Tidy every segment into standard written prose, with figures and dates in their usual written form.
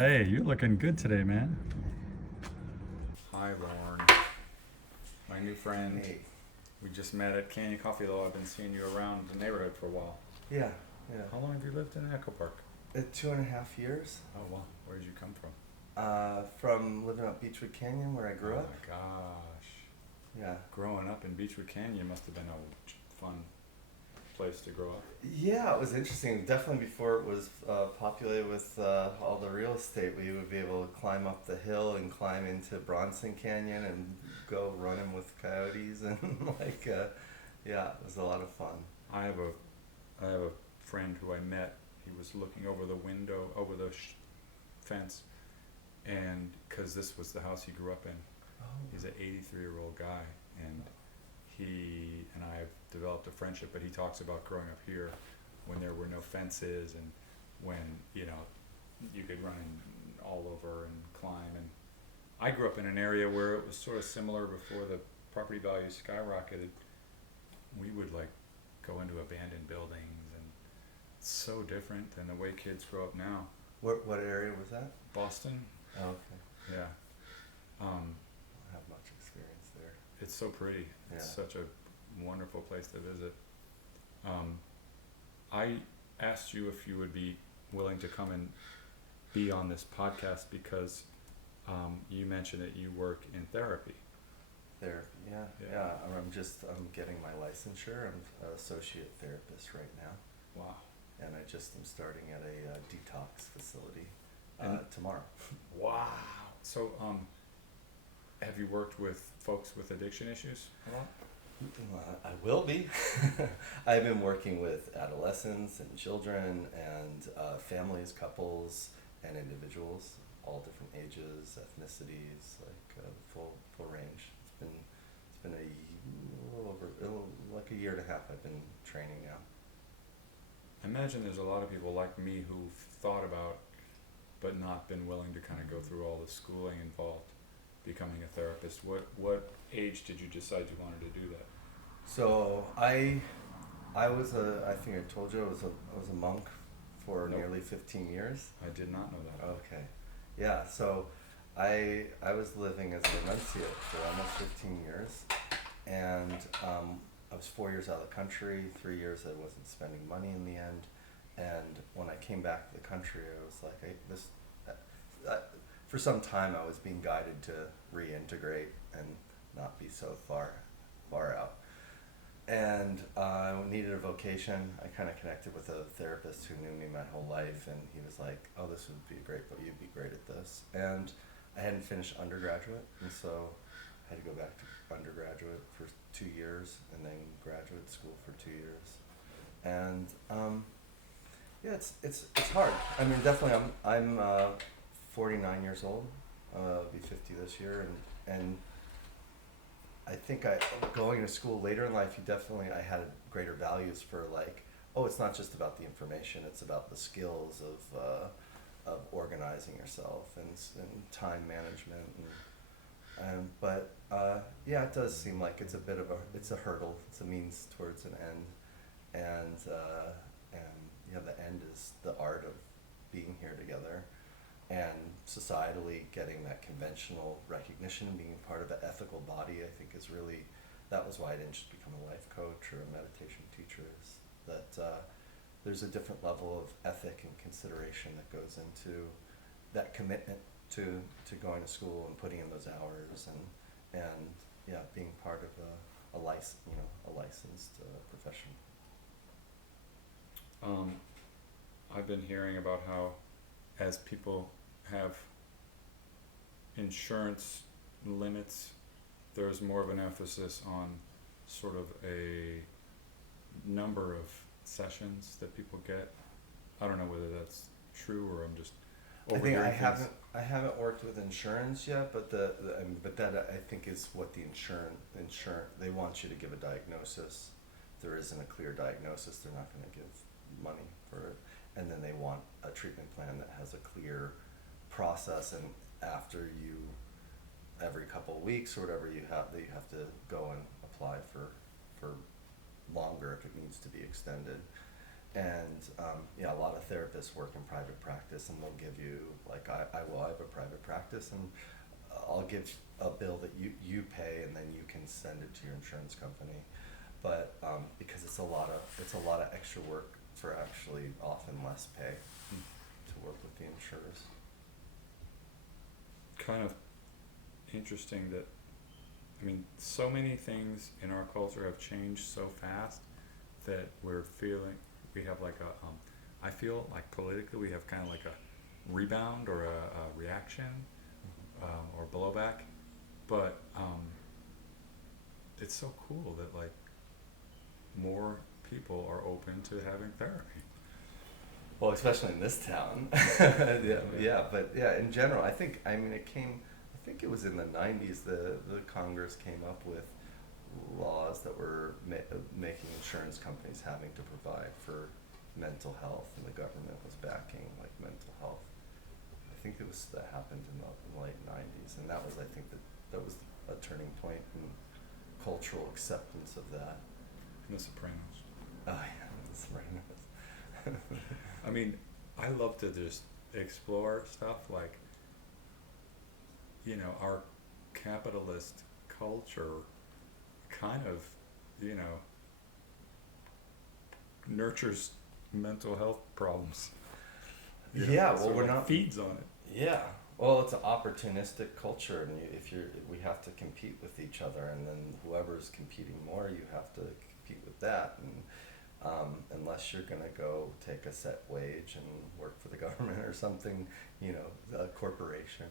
Hey, you're looking good today, man. Hi, Lorne. My new friend. Hey. We just met at Canyon Coffee, though. I've been seeing you around the neighborhood for a while. Yeah, yeah. How long have you lived in Echo Park? 2.5 years. Oh, wow. Where did you come from? From living up Beechwood Canyon where I grew Oh, up. my gosh. Yeah. Growing up in Beechwood Canyon must have been a fun place to grow up. Yeah, it was interesting. Definitely before it was populated with all the real estate, we would be able to climb up the hill and climb into Bronson Canyon and go running with coyotes and yeah, it was a lot of fun. I have a friend who I met. He was looking over the window, over the fence, and because this was the house he grew up in. Oh. He's an 83-year-old guy, and he and I have developed a friendship. But he talks about growing up here when there were no fences and when you could run all over and climb. And I grew up in an area where it was sort of similar before the property values skyrocketed. We would go into abandoned buildings, and it's so different than the way kids grow up now. What area was that? Boston, Oh, okay. yeah. I don't have much experience there. It's so pretty. It's Yeah. such a wonderful place to visit. I asked you if you would be willing to come and be on this podcast because you mentioned that you work in therapy. There, yeah, Yeah. yeah. I'm getting my licensure. I'm an associate therapist right now. Wow. And I just am starting at a detox facility And- tomorrow. Wow. So, have you worked with folks with addiction issues a lot? I will be. I've been working with adolescents and children and families, couples, and individuals, all different ages, ethnicities, full range. It's been like a year and a half. I've been training now. I imagine there's a lot of people like me who've thought about but not been willing to kind of go through all the schooling involved becoming a therapist. What age did you decide you wanted to do that? So I think I told you I was a monk for Nope. nearly 15 years. I did not know that. Okay. Yeah, so I was living as a renunciate for almost 15 years, and I was 4 years out of the country. 3 years I wasn't spending money in the end, and when I came back to the country, I was like, for some time I was being guided to reintegrate and not be so far out. And I needed a vocation. I kind of connected with a therapist who knew me my whole life, and he was like, "Oh, this would be great, but you'd be great at this." And I hadn't finished undergraduate, and so I had to go back to undergraduate for 2 years, and then graduate school for 2 years. And yeah, it's hard. I mean, definitely, I'm 49 years old. I'll be 50 this year, and I think going to school later in life, I had greater values for it's not just about the information; it's about the skills of organizing yourself and time management. But yeah, it does seem like it's a hurdle. It's a means towards an end, and the end is the art of being here together. And societally getting that conventional recognition and being part of an ethical body, I think that was why I didn't just become a life coach or a meditation teacher, is that there's a different level of ethic and consideration that goes into that commitment to going to school and putting in those hours and yeah, being part of a licensed profession. I've been hearing about how as people have insurance limits, there's more of an emphasis on sort of a number of sessions that people get. I don't know whether that's true or I'm just overhearing things. I haven't worked with insurance yet, but but that I think is what the insurance they want you to give a diagnosis. If there isn't a clear diagnosis, they're not going to give money for it, and then they want a treatment plan that has a clear process, and after every couple of weeks or whatever you have to go and apply for longer if it needs to be extended. And yeah, a lot of therapists work in private practice, and they'll give you, like, I have a private practice, and I'll give a bill that you pay, and then you can send it to your insurance company. But because it's a lot of extra work for actually often less pay to work with the insurers. Kind of interesting that, I mean, so many things in our culture have changed so fast that we're feeling, we have like a, I feel like politically we have kind of like a rebound or a reaction or blowback, but it's so cool that like more people are open to having therapy. Well, especially in this town. Yeah, but yeah, in general, I think, I mean, I think it was in the 90s, the Congress came up with laws that were making insurance companies having to provide for mental health, and the government was backing like mental health. I think that happened in the late 90s, and that was, I think that was a turning point in cultural acceptance of that. In The Sopranos. Oh yeah, The Sopranos. I mean, I love to just explore stuff like, you know, our capitalist culture kind of, you know, nurtures mental health problems. You know, Yeah, it well, sort we're of not. feeds on it. Yeah, well, it's an opportunistic culture, and we have to compete with each other, and then whoever's competing more, you have to compete with that, and unless you're gonna go take a set wage and work for the government or something, you know, a corporation,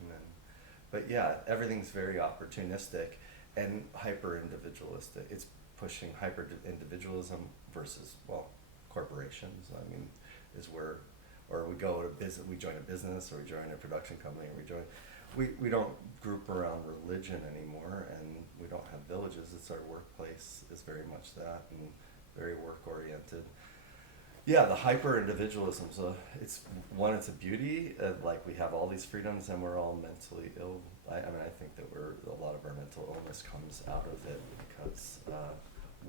but yeah, everything's very opportunistic and hyper individualistic. It's pushing hyper individualism versus, well, corporations. I mean, is where, or we go to business, we join a business, or we join a production company, or we don't group around religion anymore, and we don't have villages. It's our workplace is very much that, and very work oriented. Yeah, the hyper individualism. So it's a beauty. Like, we have all these freedoms, and we're all mentally ill. I mean, I think that a lot of our mental illness comes out of it because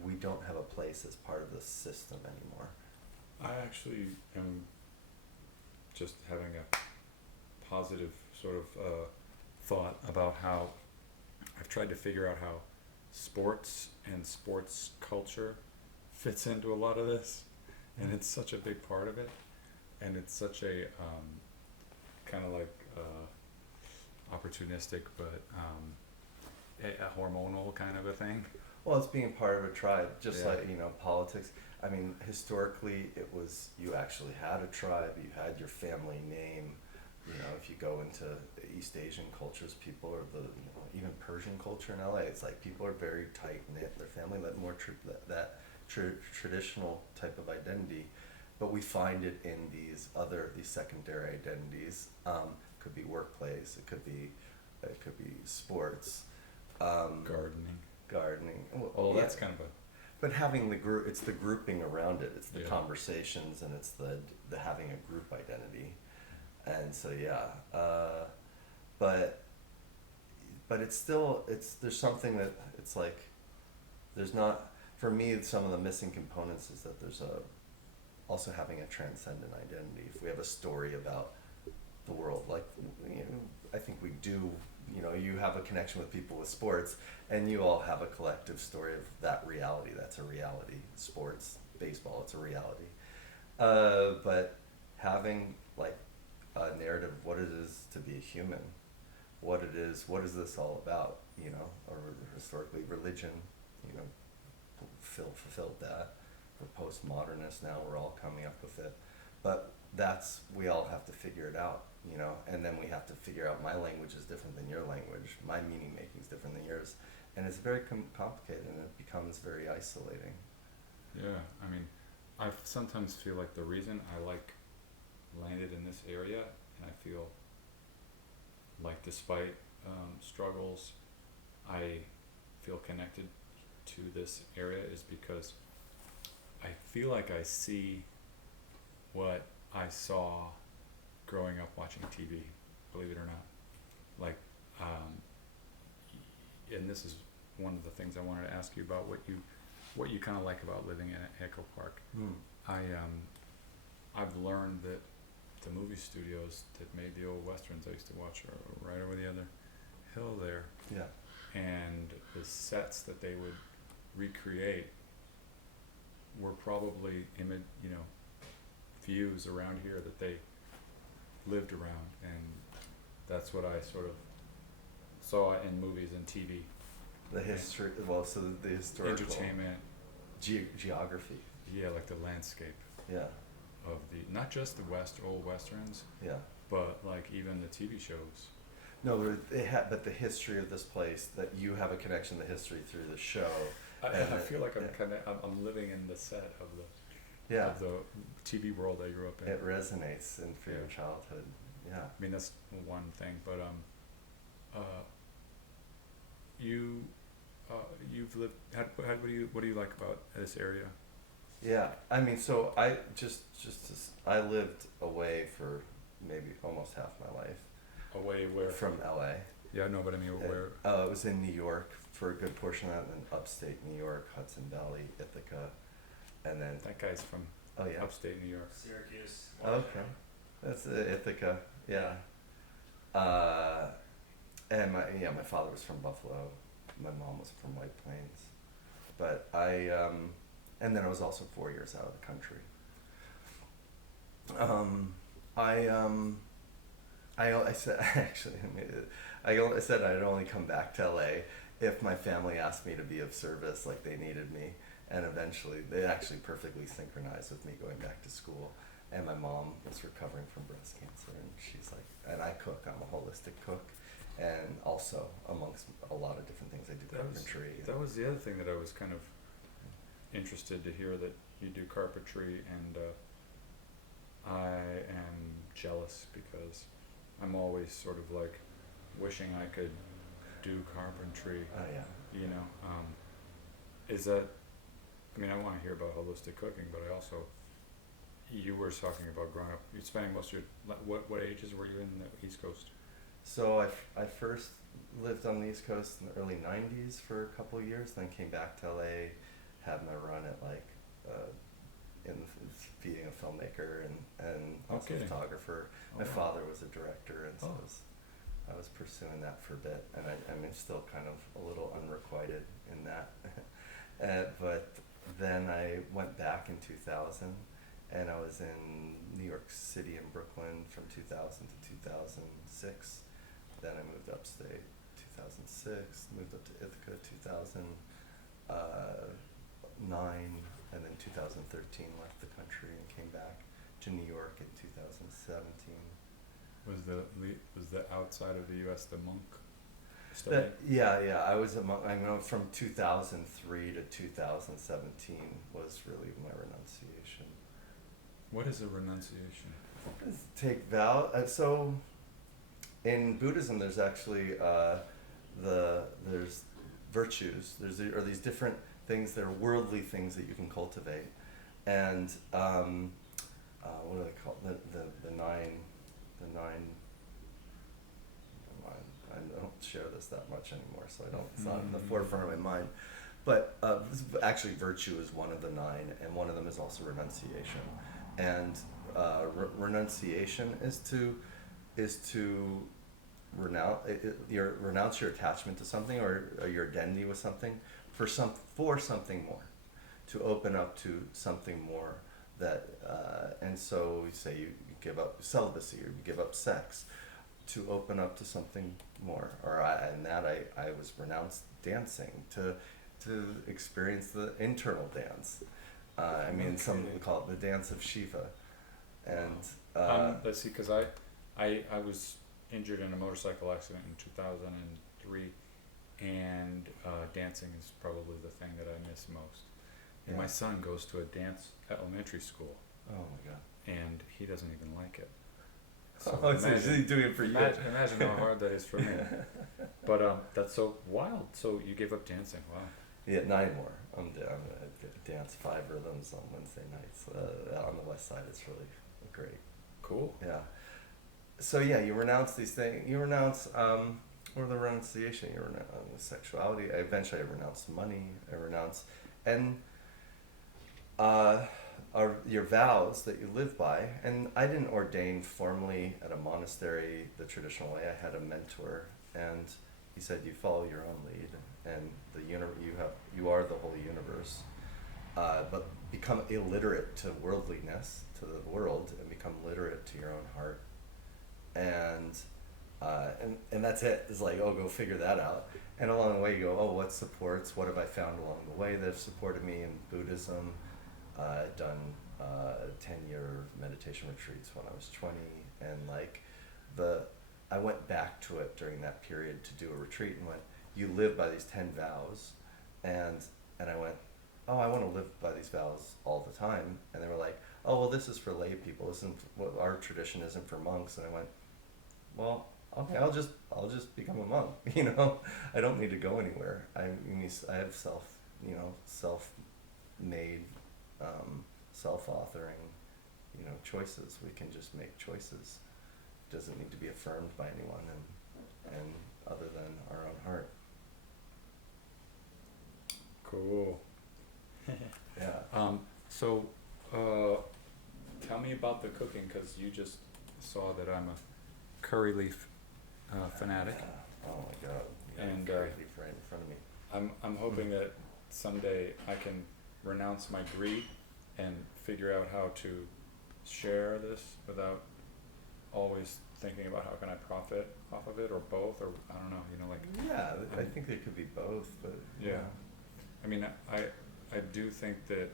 we don't have a place as part of the system anymore. I actually am just having a positive sort of thought about how I've tried to figure out how sports and sports culture fits into a lot of this, and it's such a big part of it, and it's such a kind of like opportunistic but a hormonal kind of a thing. Well, it's being part of a tribe, just Yeah. like, you know, politics. I mean, historically, it was, you actually had a tribe, you had your family name. You know, if you go into East Asian cultures, people are even Persian culture in LA, it's like people are very tight knit. Their family led more traditional type of identity, but we find it in these secondary identities. Could be workplace, it could be sports, gardening. Well, Oh, yeah. that's kind of a But having the group, it's the grouping around it. It's the Yeah. conversations, and it's the having a group identity, and so yeah. But it's still, there's something that it's like there's not, for me, some of the missing components is that there's also having a transcendent identity. If we have a story about the world, like, you know, I think we do. You know, you have a connection with people with sports, and you all have a collective story of that reality. That's a reality. Sports, baseball, it's a reality. But having like a narrative of what it is to be a human, what is this all about? You know, or historically, religion, you know, fulfilled that. We're postmodernists now. We're all coming up with it, but we all have to figure it out. You know, and then we have to figure out, my language is different than your language, my meaning making is different than yours, and it's very complicated, and it becomes very isolating. Yeah, I mean, I sometimes feel like the reason I landed in this area, and I feel like despite struggles, I feel connected to this area is because I feel like I see what I saw growing up watching TV, believe it or not. Like, and this is one of the things I wanted to ask you about, what you kind of like about living in Echo Park. I learned that the movie studios that made the old westerns I used to watch are right over the other hill there, Yeah. and the sets that they would recreate were probably views around here that they lived around, and that's what I sort of saw in movies and TV. The history, well, so the historical Entertainment, geography. yeah, like the landscape Yeah. of not just the old westerns, Yeah. but like even the TV shows. No, but the history of this place, that you have a connection to history through the show. I feel like yeah. I'm living in the set of Yeah. the TV world I grew up in. It resonates for your Yeah. childhood. Yeah. I mean, that's one thing, but you've lived. What do you like about this area? Yeah. I mean, so I I lived away for maybe almost half my life. Away where? From LA. Yeah, no, but I mean, where? I was in New York for a good portion of that, and then upstate New York, Hudson Valley, Ithaca, and then. That guy's from upstate New York. Syracuse. Okay, that's Ithaca. Yeah. And my father was from Buffalo. My mom was from White Plains, but and then I was also 4 years out of the country. I said actually, I said I'd only come back to LA if my family asked me to be of service, like they needed me, and eventually they actually perfectly synchronized with me going back to school. And my mom was recovering from breast cancer, and she's like, and I cook. I'm a holistic cook, and also amongst a lot of different things, I do carpentry. That was the other thing that I was kind of interested to hear, that you do carpentry, and I am jealous because I'm always sort of like wishing I could do carpentry. Oh yeah. You know, is that? I mean, I want to hear about holistic cooking, but I also. You were talking about growing up. You're spending most of your what ages were you in the East Coast? So I first lived on the East Coast in the early '90s for a couple of years, then came back to LA, had my run at in being a filmmaker and also a photographer. My father was a director, and so I was pursuing that for a bit, and I'm still kind of a little unrequited in that. But then I went back in 2000. And I was in New York City and Brooklyn from 2000 to 2006. Then I moved upstate 2006, moved up to Ithaca 2009, and then 2013 left the country and came back to New York in 2017. Was the outside of the U.S. the monk study? Yeah. I was a monk. I know from 2003 to 2017 was really my renunciation. What is a renunciation? Take vow. So, in Buddhism, there's actually there's virtues. Are these different things that are worldly things that you can cultivate, and what do they call the nine? I don't share this that much anymore, so I don't. It's not in the forefront of my mind. But actually, virtue is one of the nine, and one of them is also renunciation. And renunciation is to renounce your attachment to something or your identity with something for something more, to open up to something more. That and so we say you give up celibacy or you give up sex to open up to something more. I was renounced dancing to experience the internal dance. Some would call it the dance of Shiva, and let's see, because I was injured in a motorcycle accident in 2003, and dancing is probably the thing that I miss most. And my son goes to a dance elementary school. Oh my God! And he doesn't even like it. So so he's doing it for you. Imagine how hard that is for me. But that's so wild. So you gave up dancing? Wow. Yeah, 9 more. I'm dance 5 rhythms on Wednesday nights on the west side. It's really great. Cool. Yeah. So you renounce these things. You renounce or the renunciation. You renounce sexuality. Eventually, I renounced money. I renounced, and are your vows that you live by. And I didn't ordain formally at a monastery the traditional way. I had a mentor, and he said, you follow your own lead, and you are the whole universe. But become illiterate to worldliness, to the world, and become literate to your own heart. And that's it. It's like, oh, go figure that out. And along the way you go, oh, what supports, what have I found along the way that have supported me in Buddhism? I'd done 10-year meditation retreats when I was 20, and like I went back to it during that period to do a retreat and went, you live by these 10 vows, and I went, oh, I want to live by these vows all the time. And they were like, oh, well, this is for lay people. This isn't what our tradition isn't for monks. And I went, well, okay, I'll just become a monk. You know, I don't need to go anywhere. I have self-made, self-authoring, choices. We can just make choices. It doesn't need to be affirmed by anyone, and other than our own heart. Cool. Yeah. So, tell me about the cooking, because you just saw that I'm a curry leaf fanatic. Yeah. Oh my God. And curry leaf right in front of me. I'm hoping that someday I can renounce my greed and figure out how to share this without always thinking about how can I profit off of it, or both, or I don't know, Yeah, I think they could be both, but yeah. I mean, I do think that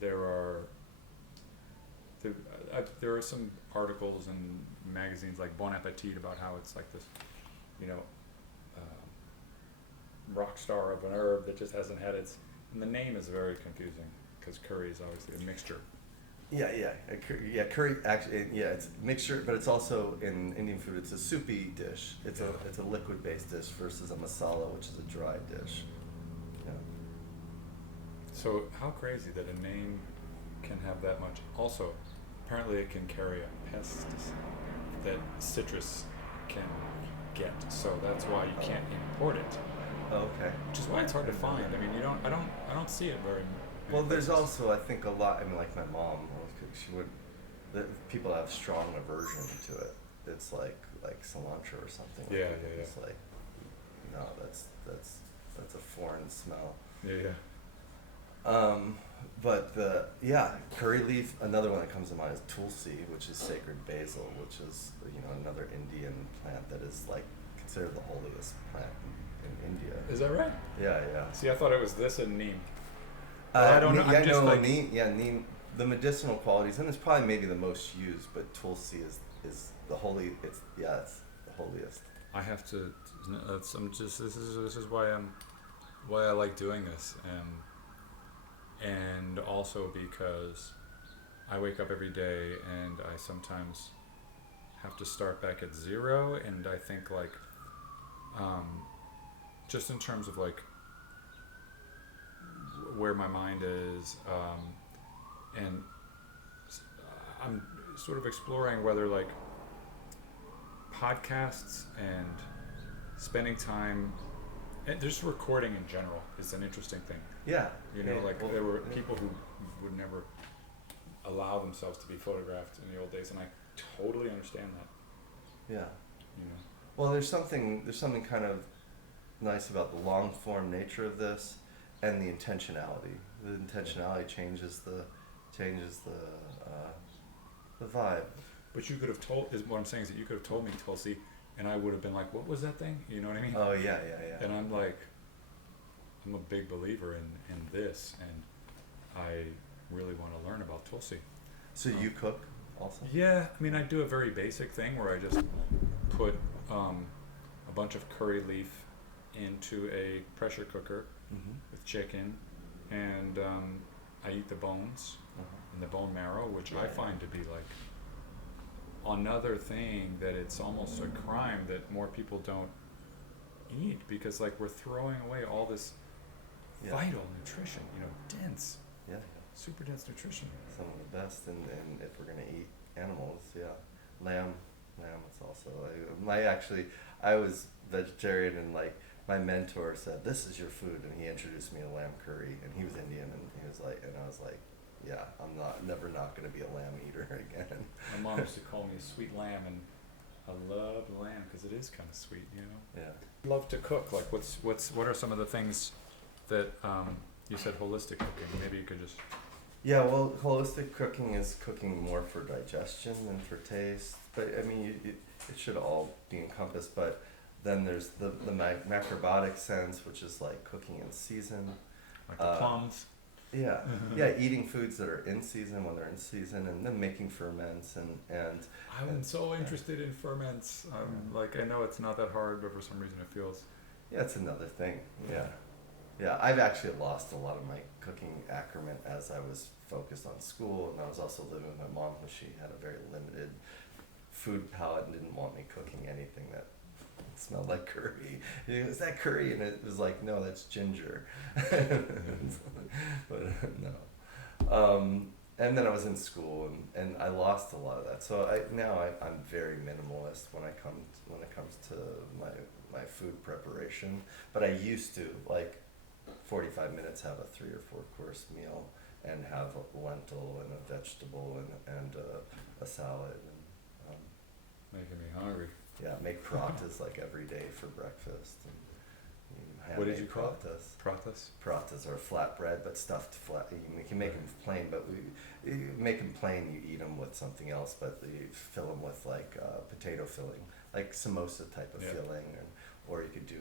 there are some articles in magazines like Bon Appetit about how it's like this, rock star of an herb that just hasn't had its, and the name is very confusing because curry is obviously a mixture. Curry actually, it's a mixture, but it's also in Indian food. It's a soupy dish. It's a liquid-based dish versus a masala, which is a dry dish. Yeah. So how crazy that a name can have that much. Also, apparently it can carry a pest that citrus can get. So that's why you can't import it. Oh, okay. Which is why it's hard to find. I mean, I don't see it very. Well, there's also, I think, a lot. I mean, like my mom, she would. People have strong aversion to it. It's like cilantro or something. Yeah. It's like, no, that's a foreign smell. Yeah. But curry leaf. Another one that comes to mind is tulsi, which is sacred basil, which is another Indian plant that is like considered the holiest plant in India. Is that right? Yeah. See, I thought it was this and neem. I don't know. Yeah, I'm just like, neem. The medicinal qualities, and it's probably maybe the most used, but tulsi is the holy. It's the holiest. I have to. This is why I like doing this, and also because I wake up every day and I sometimes have to start back at zero, and I think like, just in terms of like where my mind is, and I'm sort of exploring whether like podcasts and spending time and just recording in general is an interesting thing. Yeah. There were people who would never allow themselves to be photographed in the old days, and I totally understand that. Yeah. Well, there's something kind of nice about the long form nature of this, and the intentionality. The intentionality changes the vibe. But you could have what I'm saying is that you could have told me Tulsi, and I would have been like, what was that thing? You know what I mean? Oh yeah. And I'm a big believer in this, and I really want to learn about Tulsi. So you cook also? Yeah, I mean, I do a very basic thing where I just put a bunch of curry leaf into a pressure cooker with chicken, and I eat the bones and the bone marrow, which I find to be like another thing that it's almost a crime that more people don't eat, because like we're throwing away all this vital nutrition, dense, super dense nutrition. Some of the best, and if we're gonna eat animals, lamb is also. I was vegetarian, and like my mentor said, "This is your food," and he introduced me to lamb curry, and he was Indian, and he was like, and I was like, yeah, I'm never not gonna be a lamb eater again. My mom used to call me a sweet lamb, and I love lamb because it is kind of sweet, you know. Yeah. Love to cook. Like, what are some of the things that you said holistic cooking? Maybe you could just. Yeah, well, holistic cooking is cooking more for digestion than for taste. But I mean, it should all be encompassed. But then there's the macrobiotic sense, which is like cooking in season. Like the plums. Yeah, yeah, eating foods that are in season when they're in season, and then making ferments and. I'm so interested in ferments. Like, I know it's not that hard, but for some reason it feels. Yeah, it's another thing. Yeah. Yeah, I've actually lost a lot of my cooking acumen as I was focused on school, and I was also living with my mom, who she had a very limited food palate and didn't want me cooking anything that smelled like curry. Is that curry? And it was like, no, that's ginger. But no. And then I was in school, and I lost a lot of that. So I'm very minimalist when it comes to my food preparation. But I used to, like, 45 minutes have a 3 or 4 course meal and have a lentil and a vegetable and a salad. And, Making me hungry. yeah, make parathas like every day for breakfast. And What did you handmade call it? parathas. Parathas? Parathas are flatbread, but stuffed flat. You can make them plain, but you make them plain. You eat them with something else, but you fill them with like potato filling, like samosa type of filling, or you could do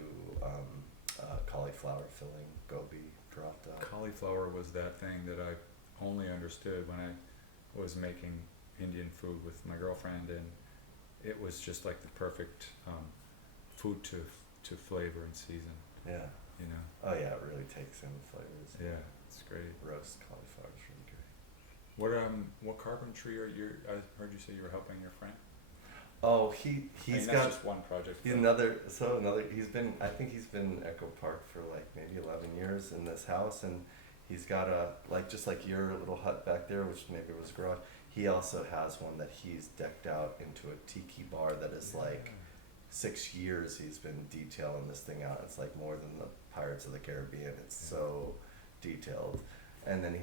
cauliflower filling, gobi paratha. Cauliflower was that thing that I only understood when I was making Indian food with my girlfriend, and it was just like the perfect food to flavor and season. Yeah. You know. Oh yeah, it really takes in the flavors. Yeah, it's great. Roast cauliflower is really great. What carpentry are you? I heard you say you were helping your friend. Oh, he's that's got just one project. he's been I think he's been in Echo Park for like maybe 11 years in this house, and he's got just like your little hut back there, which maybe was a garage. He also has one that he's decked out into a tiki bar that is like 6 years he's been detailing this thing out. It's like more than the Pirates of the Caribbean. It's so detailed. And then he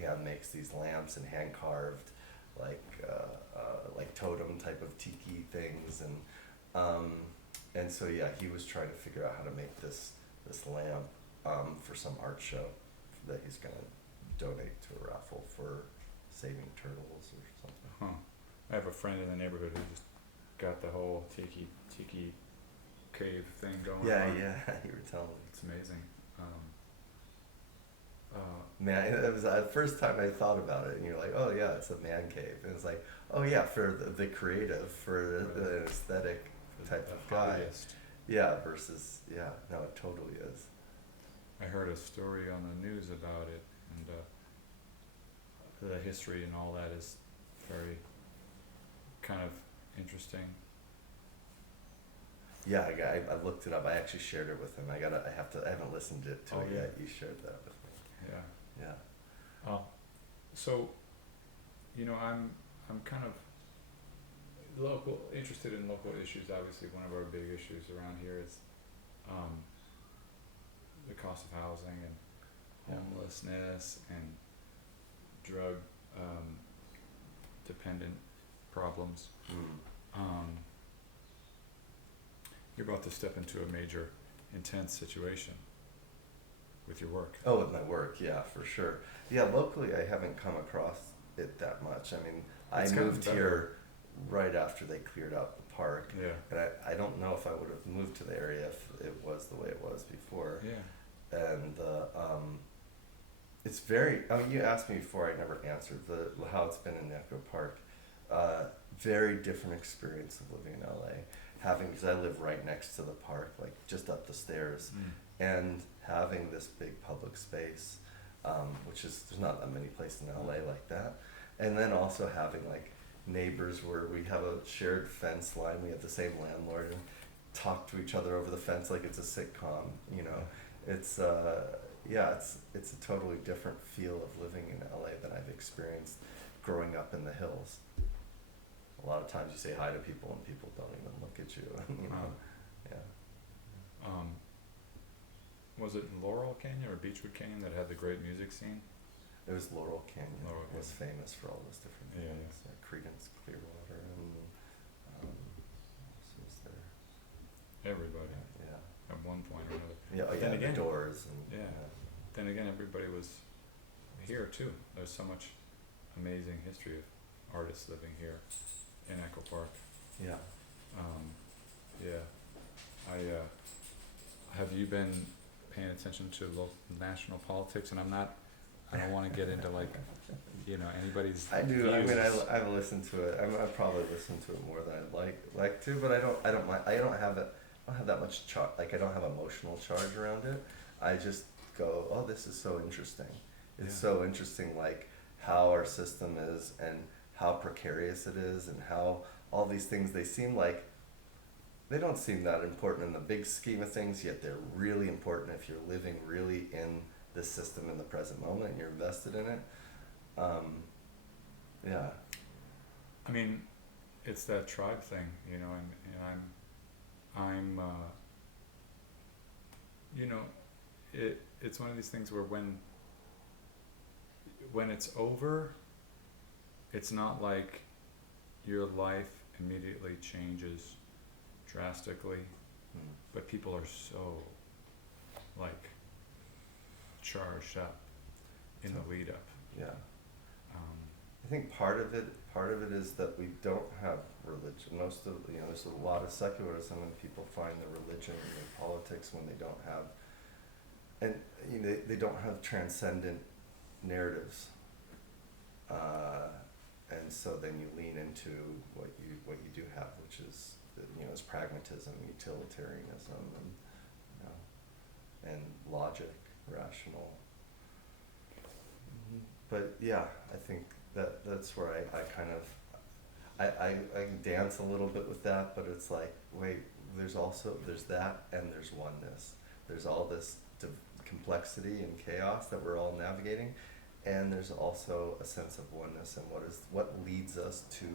hand makes these lamps and hand carved like totem type of tiki things, and so yeah, he was trying to figure out how to make this lamp for some art show that he's gonna donate to a raffle for saving turtles or something. Huh. I have a friend in the neighborhood who just got the whole tiki cave thing going Yeah, on. yeah, you were telling me. It's amazing. Man, it was the first time I thought about it, and you're like, oh yeah, it's a man cave. And it's like, oh yeah, for the creative, for the aesthetic type of guy. Hobbyist. Yeah, versus, yeah, no, it totally is. I heard a story on the news about it, and the history and all that is very kind of interesting. Yeah, I looked it up. I actually shared it with him. I haven't listened to it yet. You shared that with me. Yeah. Yeah. So, you know, I'm kind of interested in local issues. Obviously, one of our big issues around here is the cost of housing and homelessness and drug dependent problems. You're about to step into a major, intense situation with your work. Oh, with my work, yeah, for sure. Yeah, locally I haven't come across it that much. I mean, It's I gotten moved better. here right after they cleared out the park. Yeah. And I don't know if I would have moved to the area if it was the way it was before. Yeah. And it's very, you asked me before, I never answered how it's been in Echo Park. Very different experience of living in LA. Because I live right next to the park, like just up the stairs, and having this big public space, which is, there's not that many places in LA like that. And then also having like neighbors where we have a shared fence line, we have the same landlord, and talk to each other over the fence like it's a sitcom, you know. It's it's a totally different feel of living in LA than I've experienced growing up in the hills. A lot of times you say hi to people and people don't even look at you, you know. Yeah. Was it Laurel Canyon or Beechwood Canyon that had the great music scene? It was Laurel Canyon. Laurel It was Canyon. famous for all those different Yeah, things. Credence Clearwater and what else was there? Everybody Yeah. at one point or another. Yeah, But yeah, then the again, Doors and yeah. Then again, everybody was here too. There's so much amazing history of artists living here in Echo Park. yeah. Yeah, have you been paying attention to national politics? And I don't want to get into like, anybody's. I do. I mean, views. I've listened to it. I probably listen to it more than I'd like to, but I don't mind. I don't have that much I don't have emotional charge around it. I just go, oh, this is so interesting. It's so interesting, like how our system is and how precarious it is, and how all these things, they don't seem that important in the big scheme of things, yet they're really important if you're living really in this system in the present moment and you're invested in it. Yeah. I mean, it's that tribe thing, and I'm it's one of these things where when it's over, it's not like your life immediately changes drastically, but people are so like charged up in the lead up. Yeah. I think part of it is that we don't have religion. Most of there's a lot of secularism, and people find the religion in politics when they don't have, and they don't have transcendent narratives, and so then you lean into what you do have, which is is pragmatism, utilitarianism, and logic, rational. But yeah, I think that's where I kind of I dance a little bit with that, but it's like, wait, there's that, and there's oneness. There's all this complexity and chaos that we're all navigating, and there's also a sense of oneness, and what leads us to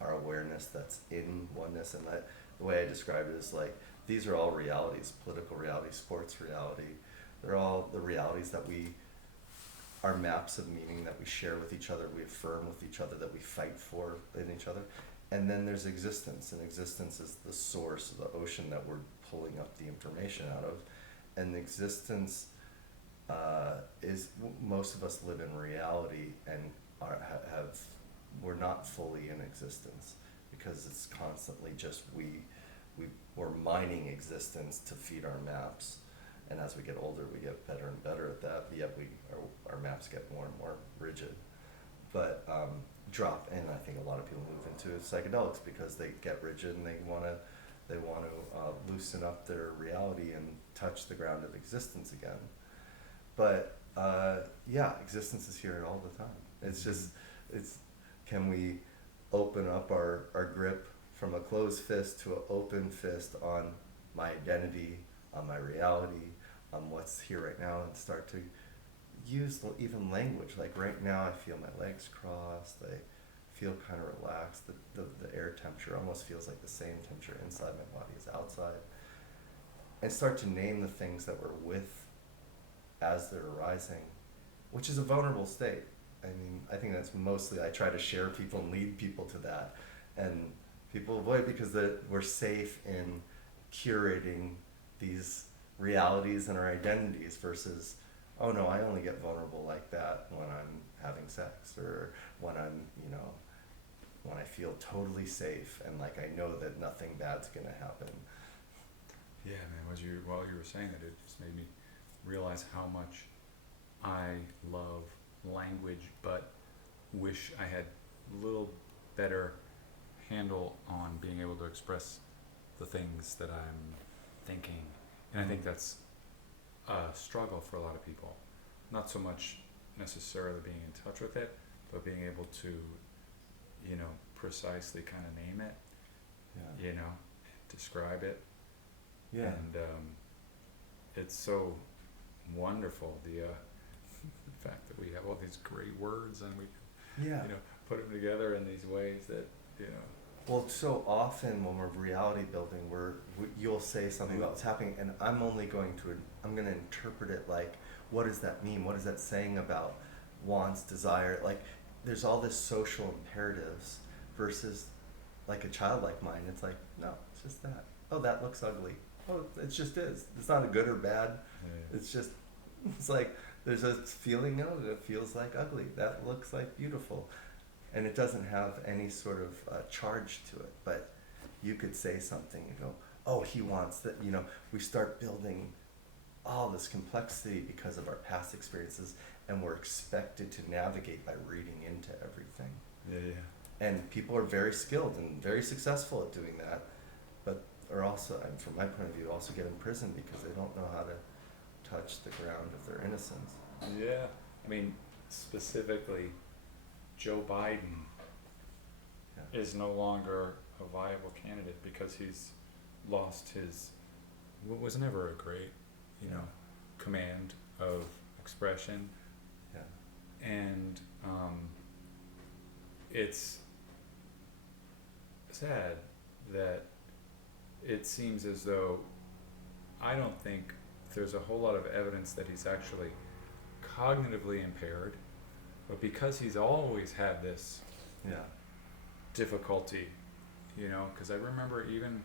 our awareness that's in oneness. And the way I describe it is like, these are all realities: political reality, sports reality. They're all the realities that are maps of meaning that we share with each other, we affirm with each other, that we fight for in each other. And then there's existence, and existence is the source, the ocean that we're pulling up the information out of. And existence is, most of us live in reality and we're not fully in existence, because it's constantly just we're mining existence to feed our maps. And as we get older, we get better and better at that. Yet our maps get more and more rigid. But drop, and I think a lot of people move into psychedelics because they get rigid and they want to loosen up their reality and touch the ground of existence again. But existence is here all the time. It's just can we open up our grip from a closed fist to an open fist on my identity, on my reality, on what's here right now, and start to use even language. Like right now, I feel my legs crossed. I feel kind of relaxed. The air temperature almost feels like the same temperature inside my body as outside. And start to name the things that we're with as they're arising, which is a vulnerable state. I mean, I think that's mostly, I try to share people and lead people to that. And people avoid because we're safe in curating these realities and our identities versus, oh no, I only get vulnerable like that when I'm having sex, or when when I feel totally safe and like I know that nothing bad's gonna happen. Yeah, man, while you were saying that, it just made me realize how much I love language, but wish I had a little better handle on being able to express the things that I'm thinking. And I think that's a struggle for a lot of people. Not so much necessarily being in touch with it, but being able to, precisely kind of name it, describe it. Yeah. And it's so wonderful, the fact that we have all these great words and we, put them together in these ways that, Well, so often when we're reality building, you'll say something about what's happening, and I'm going to interpret it like, what does that mean? What is that saying about wants, desire, like there's all this social imperatives versus like a child like mine. It's like, no, it's just that. Oh, that looks ugly. Oh, it just is. It's not a good or bad. Yeah. It's just, it's like there's a feeling of it. It feels like ugly. That looks like beautiful. And it doesn't have any sort of charge to it. But you could say something and go, oh, he wants that. You know, we start building all this complexity because of our past experiences, and we're expected to navigate by reading into everything. Yeah. And people are very skilled and very successful at doing that, but are also, and from my point of view, also get in prison because they don't know how to touch the ground of their innocence. Yeah. I mean, specifically, Joe Biden Yeah. is no longer a viable candidate because he's lost his, what was never a great, you know, command of expression. Yeah. And it's sad that it seems as though I don't think there's a whole lot of evidence that he's actually cognitively impaired, but because he's always had this Yeah. difficulty, you know, because I remember even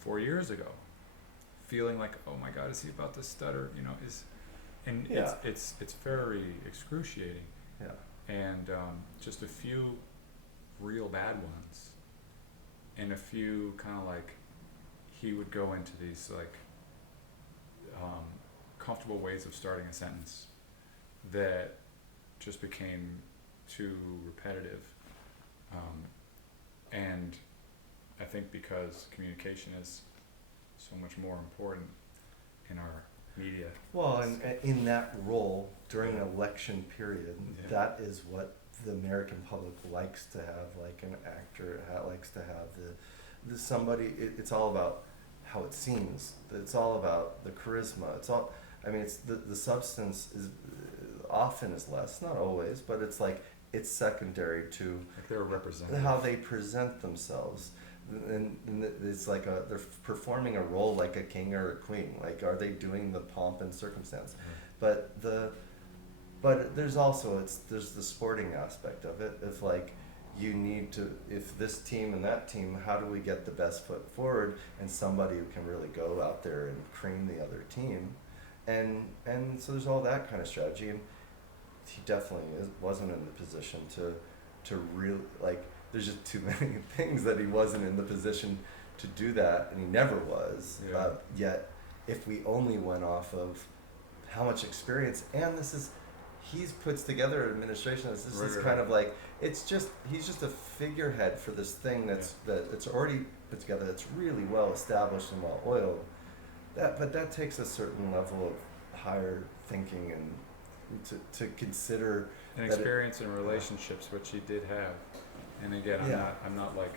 4 years ago feeling like, oh my God, is he about to stutter? You know, and Yeah. it's very excruciating, Yeah. and just a few real bad ones, and a few kind of like he would go into these like comfortable ways of starting a sentence that just became too repetitive, and I think because communication is so much more important in our media. Well, and in that role during an election period, Yeah. that is what the American public likes to have, like an actor likes to have the somebody. It's all about how it seems. It's all about the charisma. It's all. I mean, it's the substance is often is less, not always, but it's like it's secondary to Like they're represented. how they present themselves. And it's like they're performing a role like a king or a queen. Like, are they doing the pomp and circumstance? But there's also there's the sporting aspect of it. If like you need to, if this team and that team, how do we get the best foot forward? And somebody who can really go out there and cream the other team, and so there's all that kind of strategy. And he definitely wasn't in the position to really like. There's just too many things that he wasn't in the position to do that, and he never was. Yeah. Yet, if we only went off of how much experience, and he's puts together an administration. This is kind of like he's just a figurehead for this thing that's already put together. That's really well established and well oiled. But that takes a certain level of higher thinking and to consider And that experience in relationships, which he did have. And again, I'm not like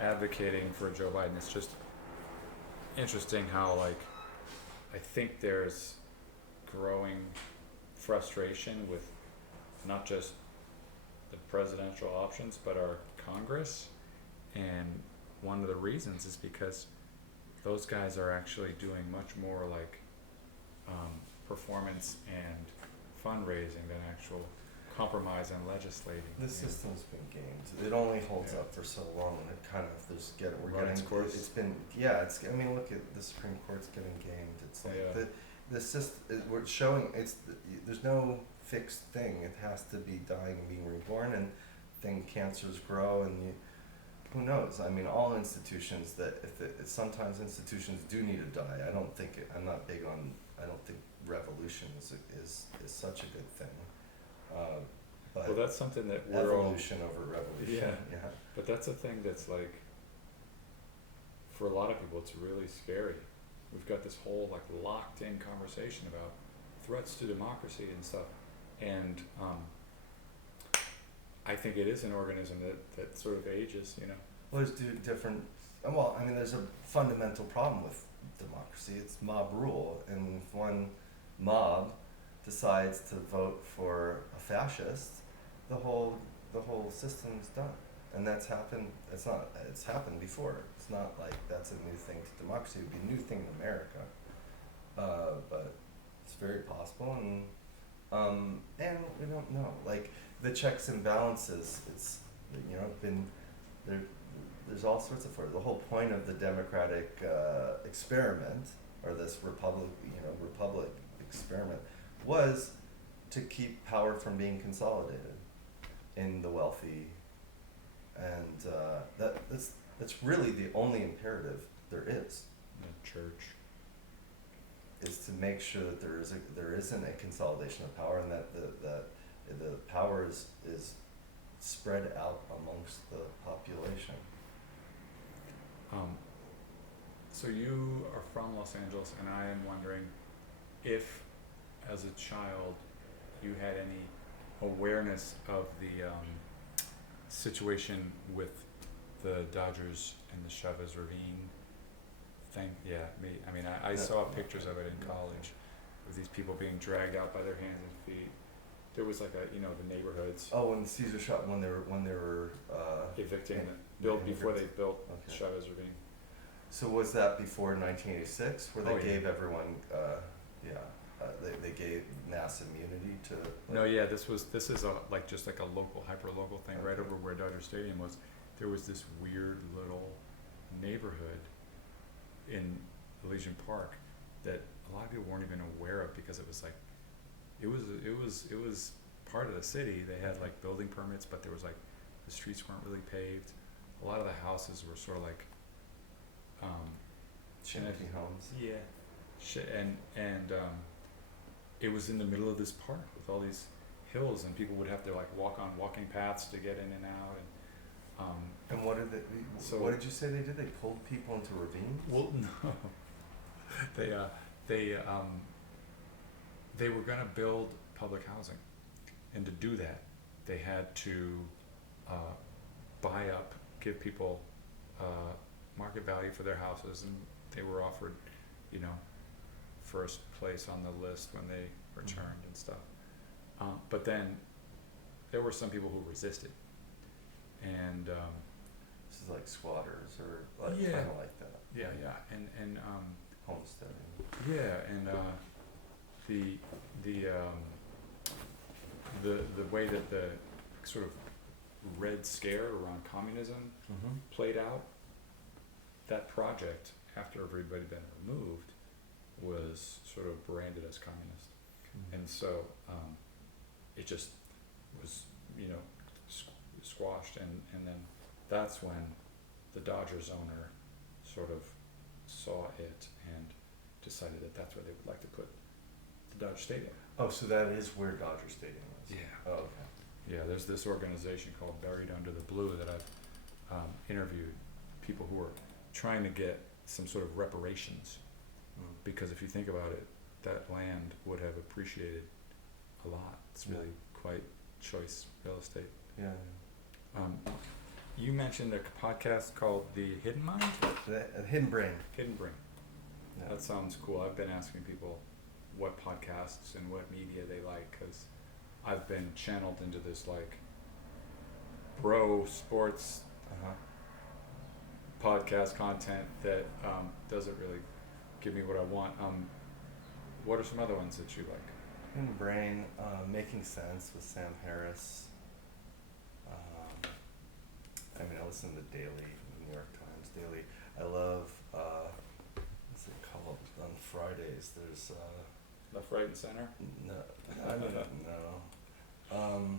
advocating for Joe Biden. It's just interesting how like I think there's growing frustration with not just the presidential options but our Congress, and one of the reasons is because those guys are actually doing much more like performance and fundraising than actual compromise and legislating. the system's been gamed. It only holds up for so long, and it kind of we're Run its getting course. it's been I mean, look at the Supreme Court's getting gamed. It's like Yeah. the system we're showing there's no fixed thing. It has to be dying and being reborn, and then cancers grow, and who knows? I mean, all institutions sometimes institutions do need to die. I'm not big on. I don't think revolution is such a good thing. But Well, that's something that we're all, evolution over revolution. Yeah. but that's a thing that's like, for a lot of people, it's really scary. We've got this whole like locked in conversation about threats to democracy and stuff, and I think it is an organism that sort of ages, you know. Well, there's different. Well, I mean, there's a fundamental problem with democracy. It's mob rule, and if one mob decides to vote for a fascist, the whole system's done. And that's happened. It's happened before. It's not like that's a new thing to democracy. It would be a new thing in America, but it's very possible. And And we don't know, like, the checks and balances, it's, you know, been, there, there's all sorts of, the whole point of the democratic, experiment, or this republic experiment, was to keep power from being consolidated in the wealthy, and, that's really the only imperative there is. The church. Is to make sure that there isn't a consolidation of power, and that the power is spread out amongst the population. So you are from Los Angeles, and I am wondering if, as a child, you had any awareness of the situation with the Dodgers and the Chavez Ravine thing. Yeah, I mean, I saw pictures of it in college, of these people being dragged out by their hands and feet. There was like the neighborhoods. Oh, when Caesar shot, when they were evicting before they built Okay. Chavez Ravine. So was that before 1986, where they Oh, yeah. gave everyone, they gave mass immunity to? No, yeah, this is just like a local, hyper local thing right Okay. over where Dodger Stadium was. There was this weird little neighborhood in Elysian Park that a lot of people weren't even aware of, because it was like, it was part of the city. They had like building permits, but there was like, the streets weren't really paved. A lot of the houses were sort of like, Shanty homes. yeah, and it was in the middle of this park with all these hills, and people would have to like walk on walking paths to get in and out, and And what did So- what did you say they did? They pulled people into ravines? well, no, they were gonna build public housing, and to do that, they had to buy up, give people market value for their houses, and they were offered, first place on the list when they returned and stuff. But then there were some people who resisted, and This is like squatters, or like Yeah. kind of like that. and Homesteading. yeah, and the way that the sort of Red Scare around communism Mm-hmm. played out, that project, after everybody had been removed, was sort of branded as communist. And so it just was, squashed, and then that's when the Dodgers owner sort of saw it and decided that that's where they would like to put the Dodger Stadium. Oh, so that is where Dodger Stadium is? Yeah. Oh, okay. Yeah, there's this organization called Buried Under the Blue that I've interviewed people who are trying to get some sort of reparations, because if you think about it, that land would have appreciated a lot. It's really quite choice real estate. Yeah. You mentioned a podcast called The Hidden Mind? Hidden Brain. Hidden Brain. Yeah. That sounds cool. I've been asking people what podcasts and what media they like, because I've been channeled into this like bro sports Uh-huh. podcast content that doesn't really give me what I want. What are some other ones that you like? Hidden Brain, Making Sense with Sam Harris. I listen to Daily, New York Times Daily. I love, what's it called? On Fridays, there's, Left, Right, and Center? no, I don't know.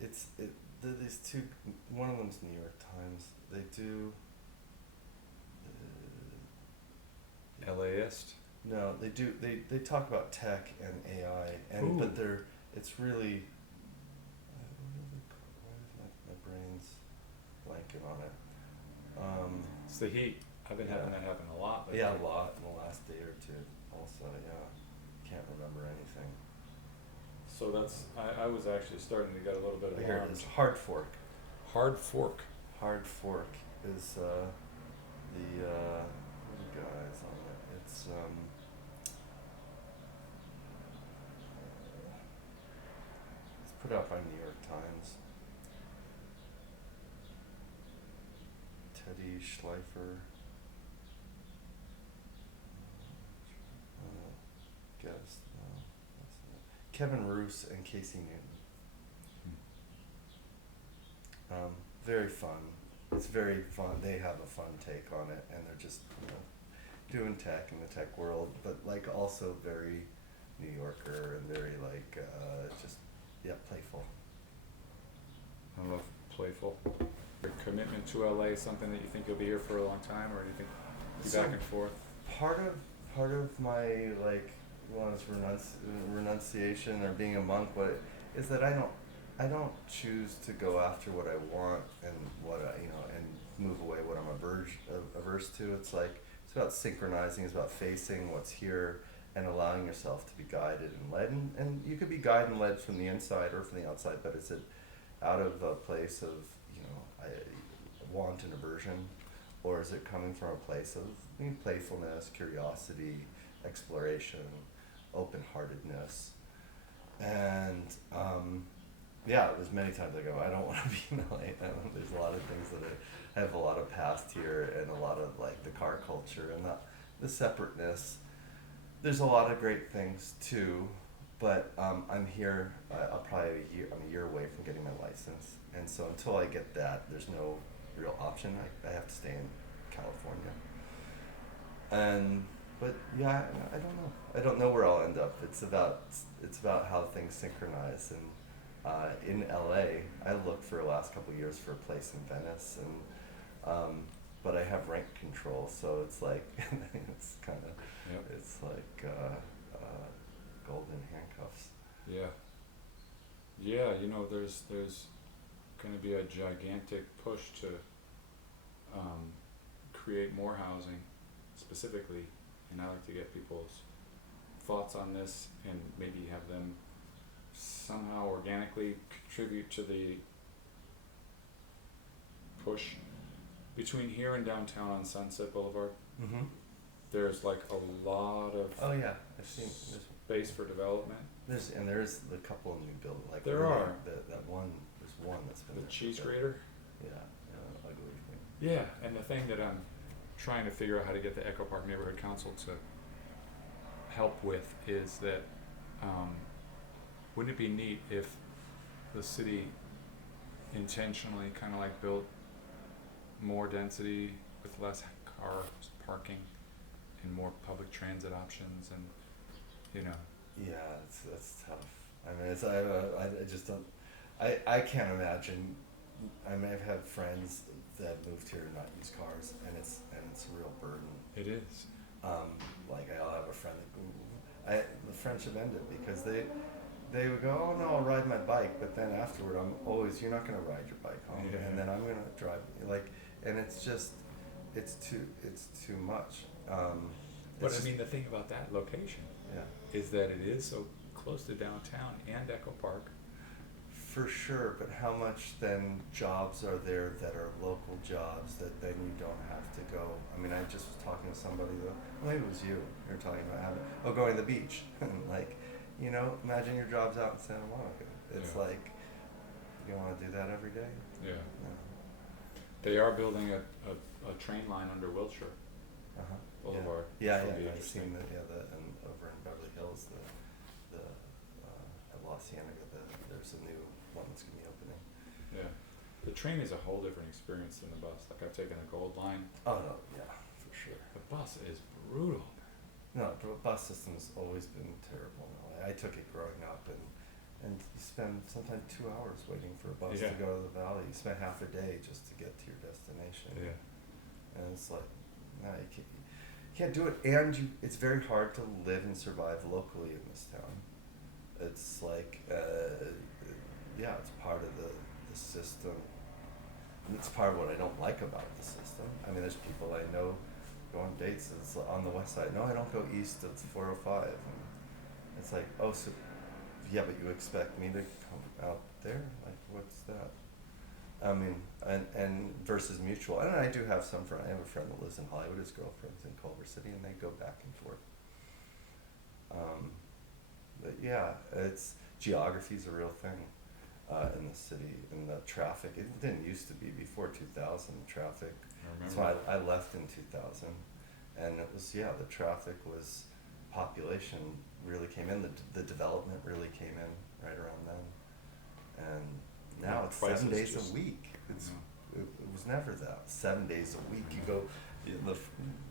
These two, one of them's New York Times. They do, LAist? no, they talk about tech and AI, Ooh. but it's really, why is my brain's blanking on it? It's the heat. I've been having that happen a lot. Yeah, a lot in the last day or two also, yeah. Can't remember anything. So I was actually starting to get a little bit of Here it is, Hard Fork. Hard Fork. Hard Fork is the guys on it. It's put out by New York Times. Teddy Schleifer. guest. Kevin Roos and Casey Newton. Very fun. It's very fun. They have a fun take on it, and they're just, doing tech in the tech world, but like also very New Yorker and very like just playful. I love playful. Your commitment to LA is something that you think you'll be here for a long time, or do you think be So back and forth? part of my like renunciation or being a monk, what is that I don't choose to go after what I want and what I and move away what I'm averse to. It's about synchronizing. It's about facing what's here and allowing yourself to be guided and led. And you could be guided and led from the inside or from the outside, but is it out of a place of want and aversion, or is it coming from a place of playfulness, curiosity, exploration, open-heartedness? And there's many times I go, I don't want to be in LA. There's a lot of things that I have a lot of past here, and a lot of like the car culture and the separateness. There's a lot of great things too, but I'm here. I'm a year away from getting my license, and so until I get that, there's no real option. I have to stay in California. But yeah, I don't know. I don't know where I'll end up. It's about how things synchronize. And in LA, I looked for the last couple of years for a place in Venice, and but I have rent control, so it's like it's kind of it's like golden handcuffs. Yeah. There's going to be a gigantic push to create more housing, specifically, and I like to get people's thoughts on this and maybe have them somehow organically contribute to the push between here and downtown on Sunset Boulevard. Mm-hmm. There's like a lot of I've seen this. space for development. There's a couple of new buildings. Like There are. That one. There's one that's been The there cheese for- grater. Yeah, ugly thing. Yeah, and the thing that I'm trying to figure out how to get the Echo Park Neighborhood Council to help with is that wouldn't it be neat if the city intentionally kind of like built more density with less car parking and more public transit options, and Yeah, that's tough. I mean, I just don't. I can't imagine. I mean, I've had friends that moved here and not use cars, and it's a real burden. it is. Like I'll have a friend that the friendship ended because they would go, oh no, I'll ride my bike, but then afterward you're not gonna ride your bike home, Yeah. and then I'm gonna drive and it's too much. But It's I mean, the thing about that location yeah. is that it is so close to downtown and Echo Park. For sure, but how much then jobs are there that are local jobs that then you don't have to go? I mean, I just was talking to somebody, maybe it was you were talking about going to the beach. Imagine your job's out in Santa Monica. It's Yeah. like, you want to do that every day? Yeah. No. They are building a train line under Wilshire Uh-huh. Boulevard. Yeah, Which will be I've interesting. seen and over in Beverly Hills, the at La Cienega, there's a new one that's going to be opening. Yeah. The train is a whole different experience than the bus. Like I've taken the Gold Line. Oh no, yeah, for sure. The bus is brutal. No, the bus system's always been terrible. No, I took it growing up, and you spend sometimes 2 hours waiting for a bus Yeah. to go to the valley. You spend half a day just to get to your destination. Yeah. And it's like, no, you can't do it. And it's very hard to live and survive locally in this town. It's like, it's part of the system. And it's part of what I don't like about the system. I mean, there's people I know go on dates it's on the west side. No, I don't go east of 405. And it's like, oh, so, yeah, but you expect me to come out there? Like, what's that? I mean, and versus mutual. And I do have some friend. I have a friend that lives in Hollywood. His girlfriend's in Culver City, and they go back and forth. But yeah, geography's a real thing in the city, and the traffic. It didn't used to be before 2000. Traffic. That's why I left in 2000, and it was the traffic was population really came in. The development really came in right around then, and now And it's prices 7 days just- a week. It's Mhm. it was never that. 7 days a week, you go in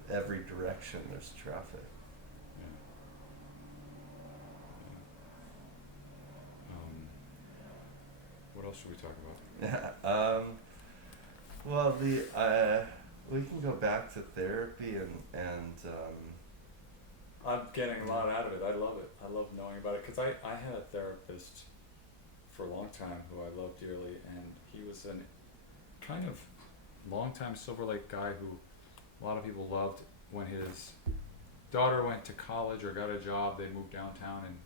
every direction. There's traffic. Yeah. Yeah. What else should we talk about? Well, we can go back to therapy and I'm getting a lot out of it. I love it. I love knowing about it because I had a therapist for a long time who I loved dearly, and he was an kind of long-time Silver Lake guy who a lot of people loved. When his daughter went to college or got a job, they moved downtown, and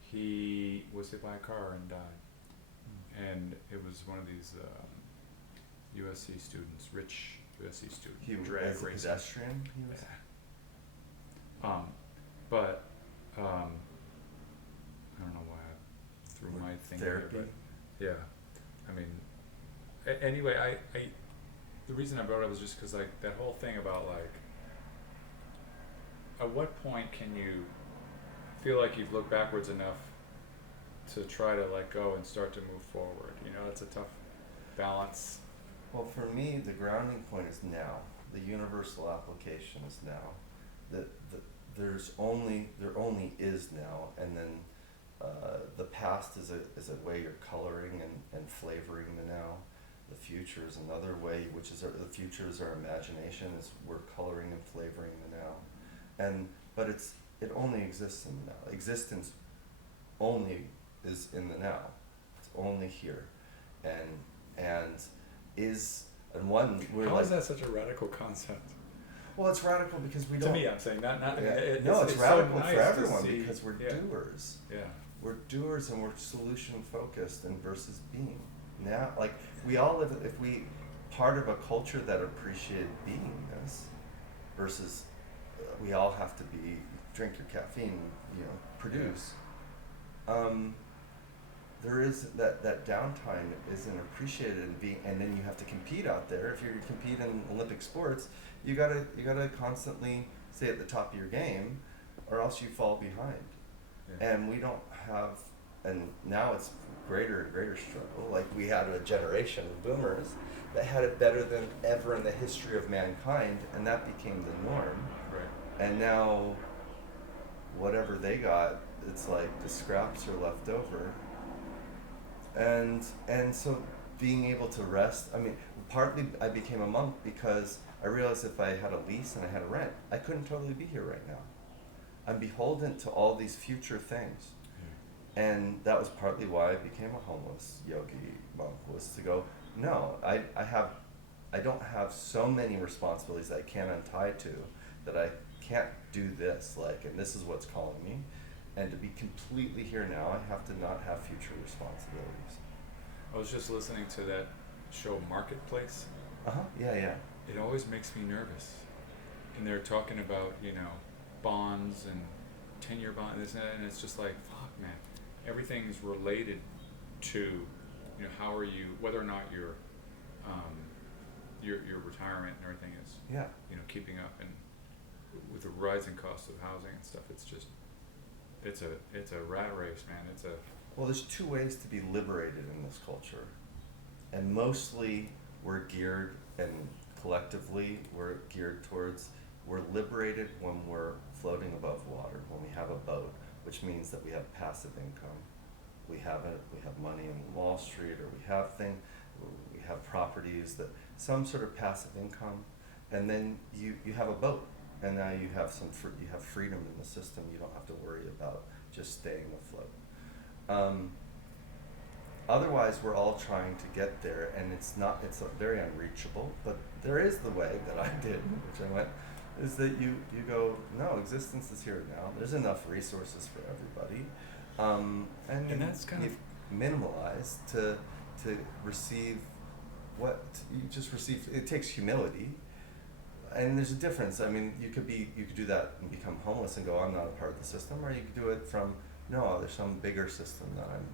he was hit by a car and died. And it was one of these USC students, rich USC students, he drag as a racing. pedestrian. He was. But I don't know why I threw my thing there, Therapy. but yeah, I mean, anyway, I the reason I brought it up was just because like that whole thing about like, at what point can you feel like you've looked backwards enough to try to let go and start to move forward? You know, it's a tough balance. Well, for me, the grounding point is now. The universal application is now. There only is now, and then the past is a way you're coloring and flavoring the now. The future is another way, which is the future is our imagination. Is we're coloring and flavoring the now, but it only exists in the now. Existence only is in the now. It's only here, and one we're How like. is that such a radical concept? Well, it's radical because we To don't. me, I'm saying not. Yeah. It's It's so radical nice for to everyone see- because we're yeah. doers. Yeah. We're doers and we're solution focused and versus being. Now, like we all live. If we part of a culture that appreciated beingness, versus we all have to be drink your caffeine, produce. There is that downtime isn't appreciated in being, and then you have to compete out there. If you're compete in Olympic sports, you gotta constantly stay at the top of your game, or else you fall behind. Yeah. And we don't have, and now it's greater and greater struggle. Like we had a generation of boomers that had it better than ever in the history of mankind, and that became the norm. Right. And now, whatever they got, it's like the scraps are left over. And so being able to rest, I mean, partly I became a monk because I realized if I had a lease and I had a rent, I couldn't totally be here right now. I'm beholden to all these future things. And that was partly why I became a homeless yogi monk, was to go, no, I don't have so many responsibilities that I can't untie to, that I can't do this, and this is what's calling me. And to be completely here now, I have to not have future responsibilities. I was just listening to that show Marketplace. Yeah. It always makes me nervous. And they're talking about, bonds and 10-year bonds, and it's just like, fuck, man. Everything's related to, how are you, whether or not your retirement and everything is, Yeah. keeping up, and with the rising cost of housing and stuff, it's just, it's a rat race, man. Well, there's two ways to be liberated in this culture. And mostly we're geared, and collectively we're geared towards, we're liberated when we're floating above water, when we have a boat, which means that we have passive income. We have money in Wall Street, or we have properties, that some sort of passive income, and then you have a boat, and now you have you have freedom in the system. You don't have to worry about just staying afloat. Otherwise, we're all trying to get there, and it's very unreachable. But there is the way that I did, which I went, is that you go, no, existence is here now. There's enough resources for everybody, and that's kind of minimalized to receive what you just receive. It takes humility, and there's a difference. I mean, you could do that and become homeless and go, I'm not a part of the system, or you could do it from, no, there's some bigger system that I'm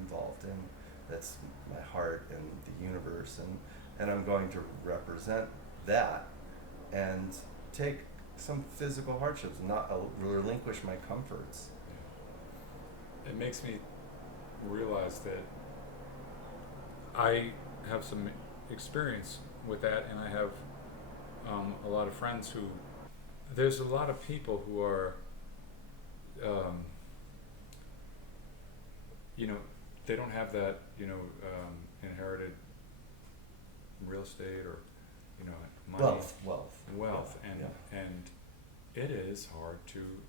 involved in, that's my heart and the universe, and I'm going to represent that and take some physical hardships and not relinquish my comforts it makes me realize that I have some experience with that, and I have a lot of friends who. There's a lot of people who are, um, you know, they don't have that, inherited real estate or, money, wealth, and Yeah. and it is hard to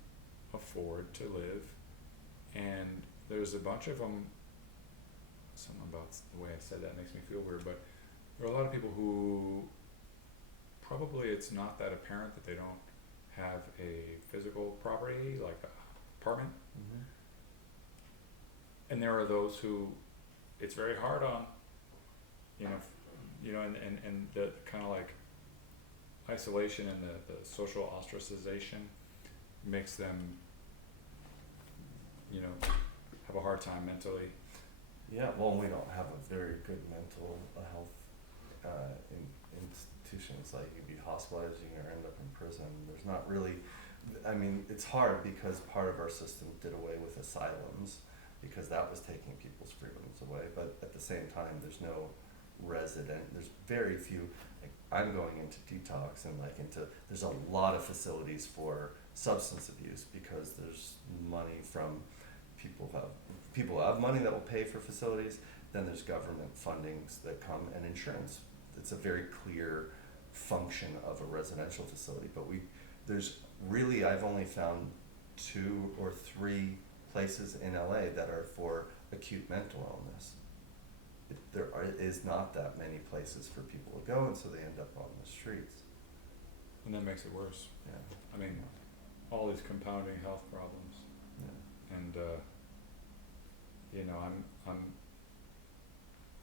afford to live, and there's a bunch of them. Something about the way I said that makes me feel weird, but there are a lot of people who probably it's not that apparent that they don't have a physical property like a apartment, Mm-hmm. and there are those who it's very hard on, and the kind of like isolation and the social ostracization makes them, have a hard time mentally. Yeah, well, we don't have a very good mental health institutions. Like, you'd be hospitalized, you're gonna end up in prison. There's not really, I mean, it's hard because part of our system did away with asylums because that was taking people's freedoms away. But at the same time, there's no there's very few. Like, I'm going into detox and there's a lot of facilities for substance abuse because there's money from people who have money that will pay for facilities. Then there's government fundings that come, and insurance. It's a very clear function of a residential facility. But I've only found 2 or 3 places in LA that are for acute mental illness. There is not that many places for people to go, and so they end up on the streets. And that makes it worse. Yeah. I mean, all these compounding health problems, Yeah. and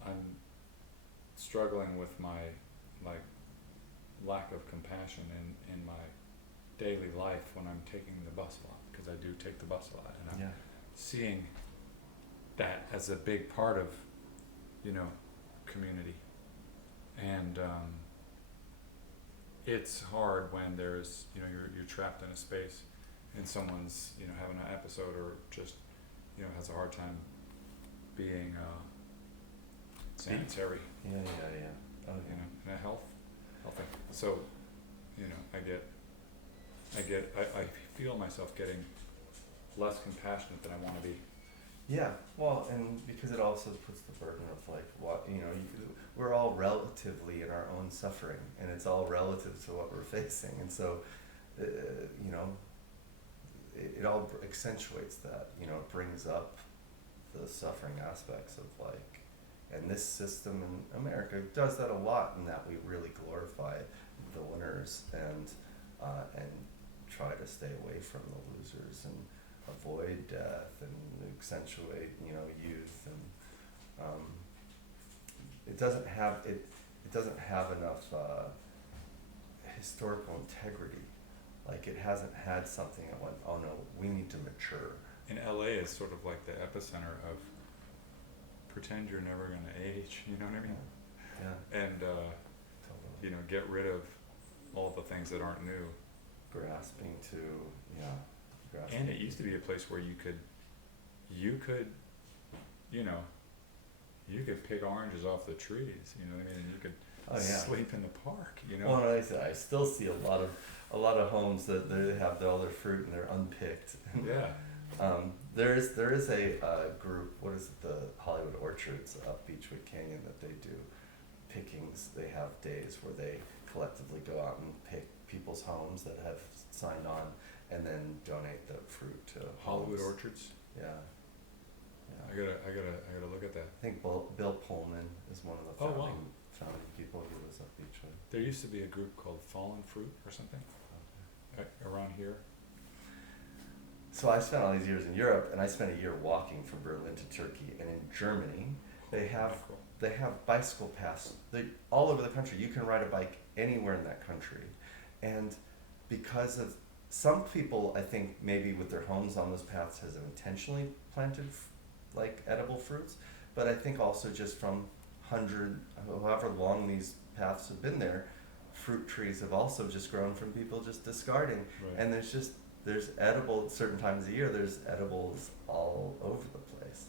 I'm struggling with my lack of compassion in my daily life when I'm taking the bus a lot, because I do take the bus a lot, and I'm seeing that as a big part of community, and it's hard when there's you're trapped in a space and someone's having an episode or just has a hard time being sanitary, Yeah. Oh, yeah. and a health thing. So I feel myself getting less compassionate than I want to be. Yeah, well, and because it also puts the burden of we're all relatively in our own suffering, and it's all relative to what we're facing, and so, it all accentuates that, it brings up the suffering aspects of and this system in America does that a lot, in that we really glorify the winners and try to stay away from the losers and avoid death and accentuate youth, and it doesn't have enough historical integrity. Like, it hasn't had something that went, oh no, we need to mature. And LA is sort of like the epicenter of pretend you're never going to age, you know what I mean? Yeah. And Totally. get rid of all the things that aren't new. Grasping. And it used to be a place where you could pick oranges off the trees, you know what I mean? And you could sleep in the park, Well, I still see a lot of homes that they have all their fruit and they're unpicked. Yeah. There is a group, what is it, the Hollywood Orchards up Beechwood Canyon, that they do pickings. They have days where they collectively go out and pick people's homes that have signed on, and then donate the fruit to Hollywood homes. Orchards. Yeah. I gotta look at that. I think Bill Pullman is one of the founding people who was up Beechwood. There used to be a group called Fallen Fruit or something around here. So I spent all these years in Europe, and I spent a year walking from Berlin to Turkey, and in Germany they have bicycle paths all over the country. You can ride a bike anywhere in that country, and because of some people, I think maybe with their homes on those paths has intentionally planted edible fruits, but I think also just from however long these paths have been there, fruit trees have also just grown from people just discarding. Right. And there's just there's edible certain times of year. There's edibles all over the place.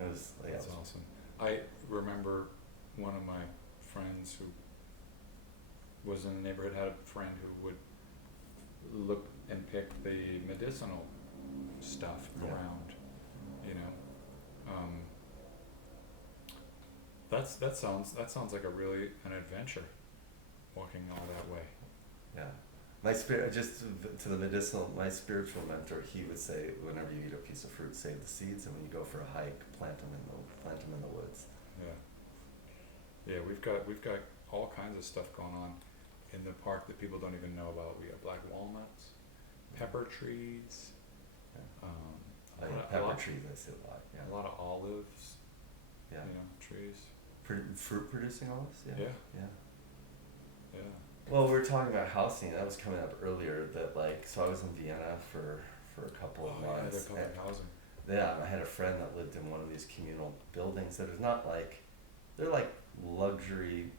It was yeah, That's awesome. I remember one of my friends who was in the neighborhood had a friend who would look and pick the medicinal stuff Yeah. around, you know. That sounds like a really an adventure, walking all that way. Yeah. My spirit, just to the medicinal, my spiritual mentor, he would say, whenever you eat a piece of fruit, save the seeds, and when you go for a hike, plant them in the woods. Yeah. Yeah, we've got all kinds of stuff going on in the park that people don't even know about. We have black walnuts, pepper trees, Yeah. a Oh, lot yeah, of- pepper trees, I see a lot. Yeah. a lot of olives, Yeah. you know, trees. Fruit producing olives. Yeah. Yeah. Yeah. Yeah. Well, we were talking about housing. That was coming up earlier. That like, so I was in Vienna for a couple of Oh yeah, months. they're public and- housing. Yeah, I had a friend that lived in one of these communal buildings that is not like, they're like luxury,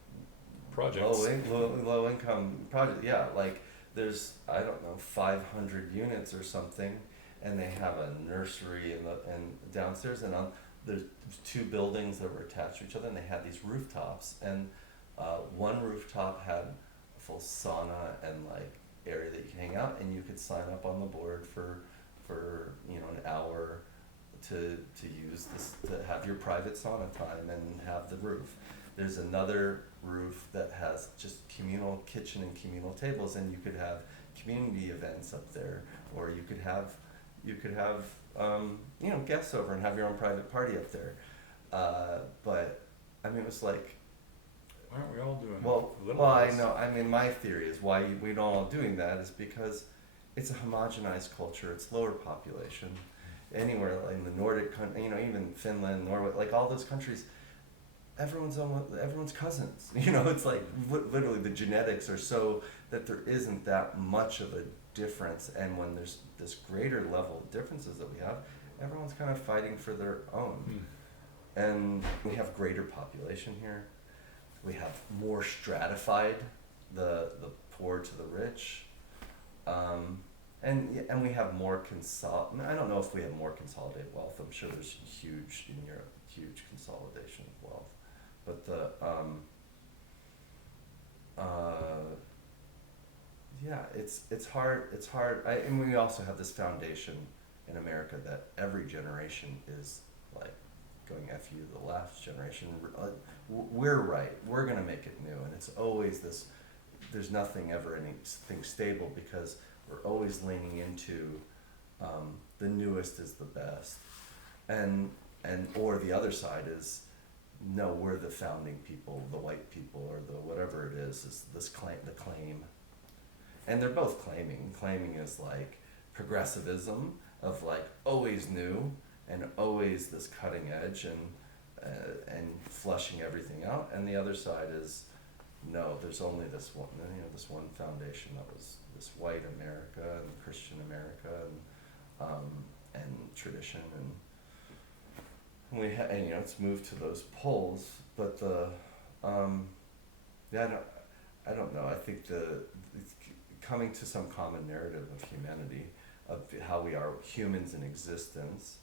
Projects. low income project. Yeah, like there's, I don't know, 500 units or something, and they have a nursery and downstairs, and there's two buildings that were attached to each other, and they had these rooftops, and one rooftop had a full sauna and like area that you can hang out, and you could sign up on the board for an hour to use this, to have your private sauna time and have the roof. There's another roof that has just communal kitchen and communal tables, and you could have community events up there, or you could have guests over and have your own private party up there. But I mean, it was like, Why aren't we all doing well, a little well, of I this? know. I mean, my theory is why we don't all doing that is because it's a homogenized culture. It's lower population. Anywhere in the Nordic country, even Finland, Norway, like all those countries, everyone's cousins. It's like literally the genetics are so that there isn't that much of a difference. And when there's this greater level of differences that we have, everyone's kind of fighting for their own. And we have greater population here. We have more stratified, the poor to the rich, and we have more I don't know if we have more consolidated wealth. I'm sure there's huge in Europe, huge consolidation of wealth, but it's hard. It's hard. And we also have this foundation in America that every generation is like going F you, the last generation. We're right. We're going to make it new. And it's always this, there's nothing ever anything stable because we're always leaning into the newest is the best. Or the other side is, no, we're the founding people, the white people, or the whatever it is the claim. And they're both claiming. Claiming is like progressivism of like always new, and always this cutting edge and flushing everything out, and the other side is no, there's only this one, this one foundation that was this white America and Christian America and tradition, and we it's moved to those poles, but I don't know. I think it's coming to some common narrative of humanity, of how we are humans in existence,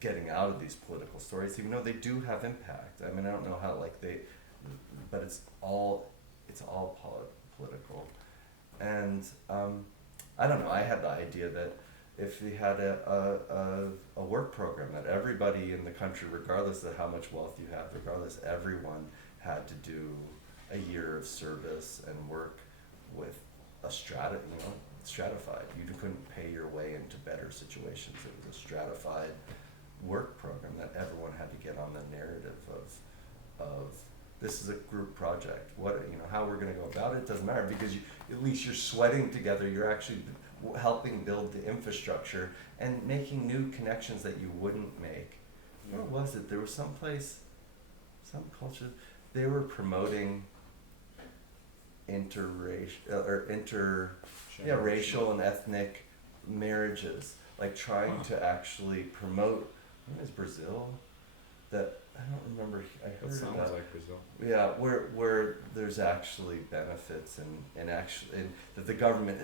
getting out of these political stories, even though they do have impact. I mean, I don't know how but it's all political, and I don't know. I had the idea that if we had a work program that everybody in the country, regardless of how much wealth you have, regardless, everyone had to do a year of service and work with a stratified. You couldn't pay your way into better situations. It was a stratified work program that everyone had to get on the narrative of this is a group project. How we're going to go about it doesn't matter, because at least you're sweating together. You're actually helping build the infrastructure and making new connections that you wouldn't make. Where was it? There was some place, some culture, they were promoting racial and ethnic marriages, like trying to actually promote. I think it was Brazil, that I don't remember. I heard That sounds about. like Brazil. Yeah, where there's actually benefits and actually and that the government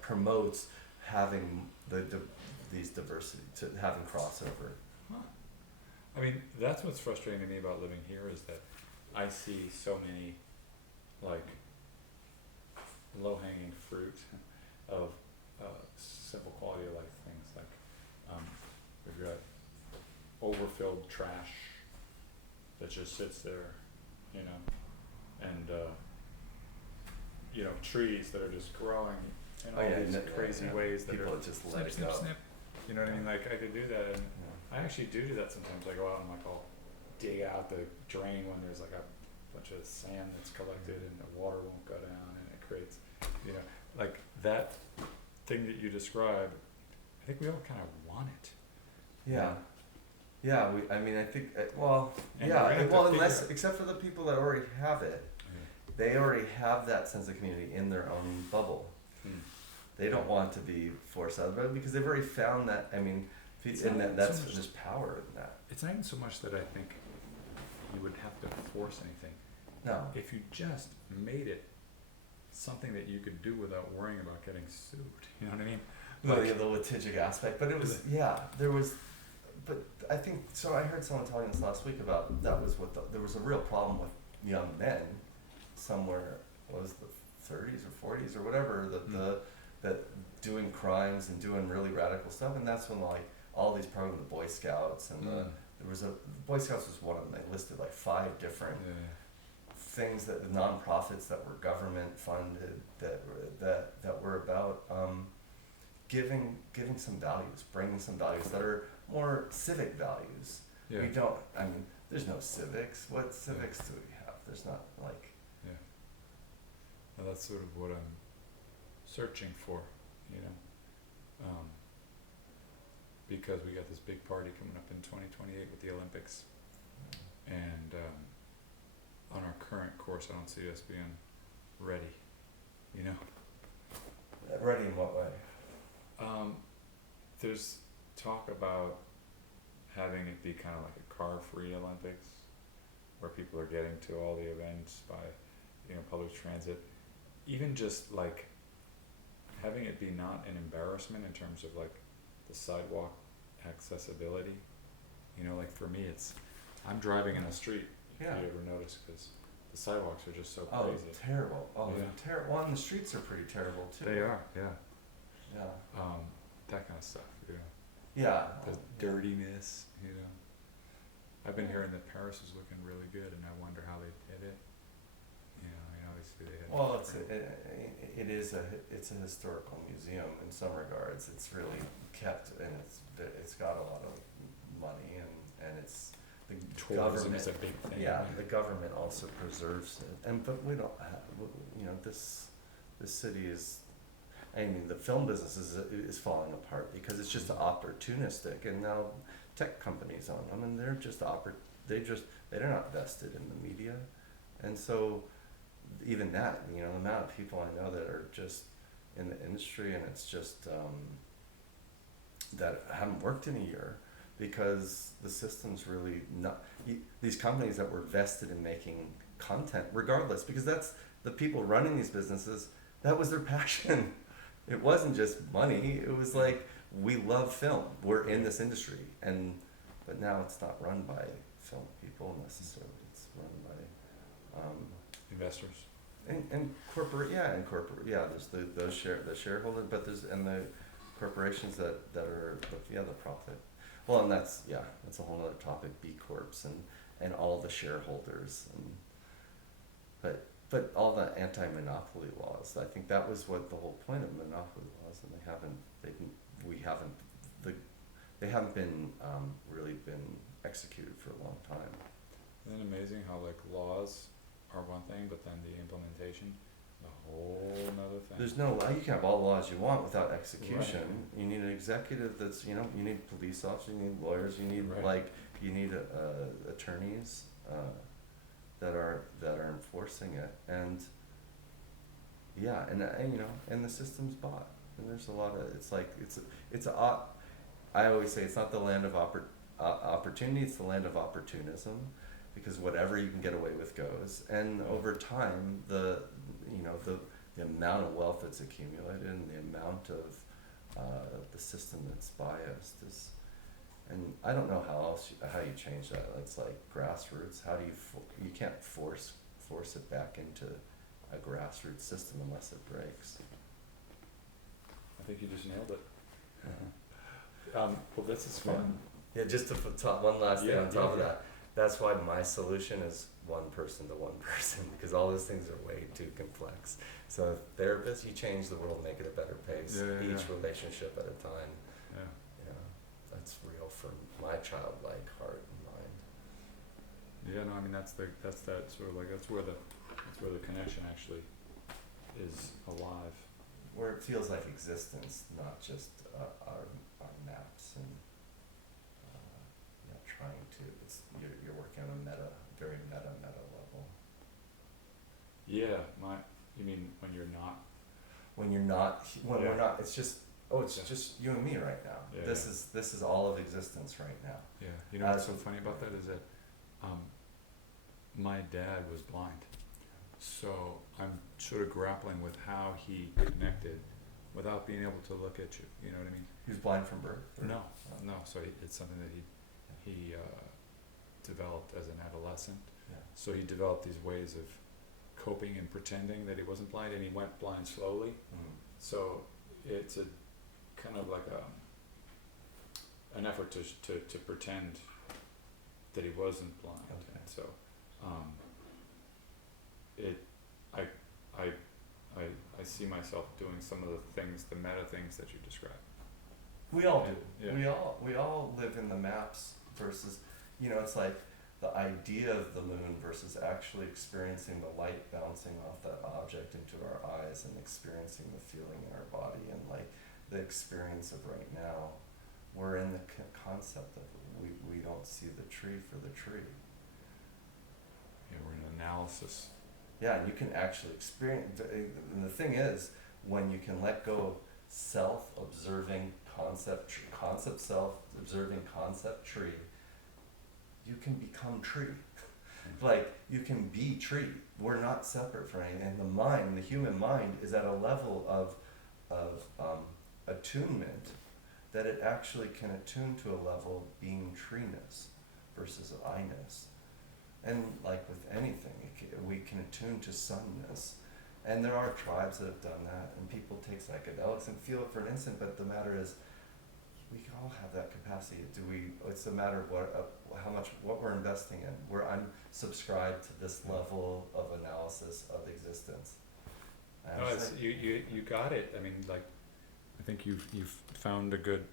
promotes having these diversity to having crossover. Huh. I mean, that's what's frustrating to me about living here is that I see so many, like, low-hanging fruit of simple quality of life things like we've got overfilled trash that just sits there, you know, and trees that are just growing in all these crazy ways that people are just let snip, it snip, go. snip. You know what I mean? Like I could do that, and Yeah. I actually do that sometimes. I go out and like I'll dig out the drain when there's like a bunch of sand that's collected and the water won't go down, and it creates, like that thing that you describe. I think we all kind of want it. Yeah. Yeah, I mean, I think, well, And yeah, we're gonna have to well, figure unless, out- except for the people that already have it, they already have that sense of community in their own bubble. Hmm. They don't want to be forced out of it because they've already found that, I mean, It's and not that's so much- there's power in that. It's not even so much that I think you would have to force anything. No. If you just made it something that you could do without worrying about getting sued, you know what I mean? Well, yeah, the litigic aspect, but it was, yeah, there was, but I think, so I heard someone telling us last week about, that was what, there was a real problem with young men somewhere, what was the 30s or 40s or whatever, that doing crimes and doing really radical stuff, and that's when like all these programs, the Boy Scouts and the Boy Scouts was one of them. They listed like 5 different things that the nonprofits that were government funded that were about giving some values, bringing some values that are more civic values. Yeah. We don't. I mean, there's no civics. What civics do we have? There's not like. Yeah. Well, that's sort of what I'm searching for, because we got this big party coming up in 2028 with the Olympics, and on our current course, I don't see us being ready, Ready in what way? There's talk about having it be kind of like a car-free Olympics, where people are getting to all the events by, public transit. Even just like having it be not an embarrassment in terms of like the sidewalk accessibility. Like for me, I'm driving in the street. Yeah. If you ever notice, because the sidewalks are just so Oh, crazy. terrible. Oh, Yeah. they're terrible. Well, and the streets are pretty terrible too. They are, yeah. Yeah. That kind of stuff. Yeah. The dirtiness. I've been hearing that Paris is looking really good, and I wonder how they did it. Obviously they had. Well, it's a historical museum in some regards. It's really kept, and it's got a lot of money, and it's the Tourism government. is a big thing. Yeah, the government also preserves it, but we don't have. This city is. I mean, the film business is falling apart because it's just opportunistic, and now tech companies own them, and they're they're not vested in the media, and so even that, the amount of people I know that are just in the industry, and it's just that haven't worked in a year because the system's really not. These companies that were vested in making content, regardless, because that's the people running these businesses. That was their passion. It wasn't just money. It was like, we love film. We're in this industry, but now it's not run by film people necessarily. It's run by Investors. and corporate. There's the shareholder, but there's the corporations that are the profit. Well, and that's a whole other topic. B Corps and all the shareholders But all the anti-monopoly laws, I think that was what the whole point of monopoly laws, and they haven't been really been executed for a long time. Isn't it amazing how like laws are one thing, but then the implementation, a whole nother thing. There's no law. You can have all the laws you want without execution. Right. You need an executive that's, you need police officers, you need lawyers, you need you need attorneys. That are enforcing it, and the system's bought, and there's a lot of I always say it's not the land of opportunity. It's the land of opportunism, because whatever you can get away with goes. And over time, the amount of wealth that's accumulated and the amount of the system that's biased is, and I don't know how you change that. It's like grassroots. How do you can't force it back into a grassroots system unless it breaks. I think you just nailed it. Well, this is fun. Yeah, just to put one last thing Yeah, on top of yeah. that. That's why my solution is one person to one person, because all those things are way too complex. So therapists, you change the world, make it a better pace, each relationship at a time. Yeah. You know, that's real for my childlike heart and mind. Yeah, no, I mean that's that sort of like that's where the connection actually is alive. Where it feels like existence, not just our maps and trying to. You're working on a very meta level. Yeah, you mean when you're not? When you're not, when Yeah. we're not, it's just it's Yeah. just you and me right now. Yeah, This is all of existence right now. Yeah, you know what's so funny about that is that my dad was blind, so I'm sort of grappling with how he connected without being able to look at you. You know what I mean? He was blind from birth? Or? No. So it's something that he developed as an adolescent. Yeah. So he developed these ways of coping and pretending that he wasn't blind, and he went blind slowly. Mm. So it's a kind of like an effort to pretend that he wasn't blind. Okay. So I see myself doing some of the things, the meta things that you described. We all do. Yeah. We all live in the maps versus, it's like the idea of the moon versus actually experiencing the light bouncing off that object into our eyes and experiencing the feeling in our body, and like the experience of right now. We're in the concept of we don't see the tree for the tree. Yeah, we're in analysis. Yeah, and you can actually experience, and the thing is, when you can let go of self-observing concept self-observing concept tree, you can become tree. Like, you can be tree. We're not separate from anything. And the mind, the human mind, is at a level of attunement that it actually can attune to a level of being treeness versus I-ness. And like with anything, we can attune to sunness. And there are tribes that have done that, and people take psychedelics and feel it for an instant, but the matter is, we can all have that capacity. It's a matter of what we're investing in. I'm subscribed to this level of analysis of existence. No, you got it. I mean, like, I think you've found a good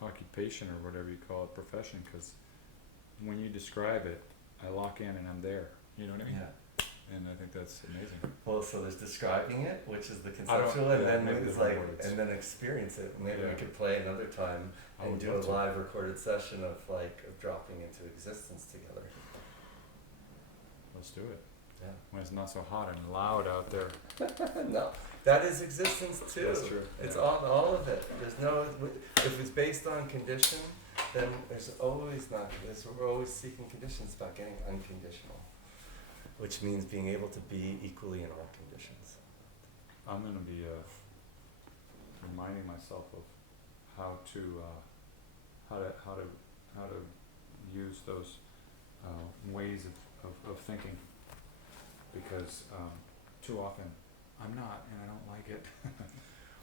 occupation or whatever you call it, profession, because when you describe it, I lock in and I'm there. You know what I mean? Yeah. And I think that's amazing. Well, so there's describing it, which is the conceptual, and then it's like, and then experience it. Maybe we could play another time and do a live recorded session of dropping into existence together. Let's do it. Yeah. When it's not so hot and loud out there. No, that is existence too. That's true. It's all of it. There's no, if it's based on condition, then there's always not. We're always seeking conditions about getting unconditional, which means being able to be equally in all conditions. I'm going to be reminding myself of how to use those ways of thinking, because too often I'm not, and I don't like it.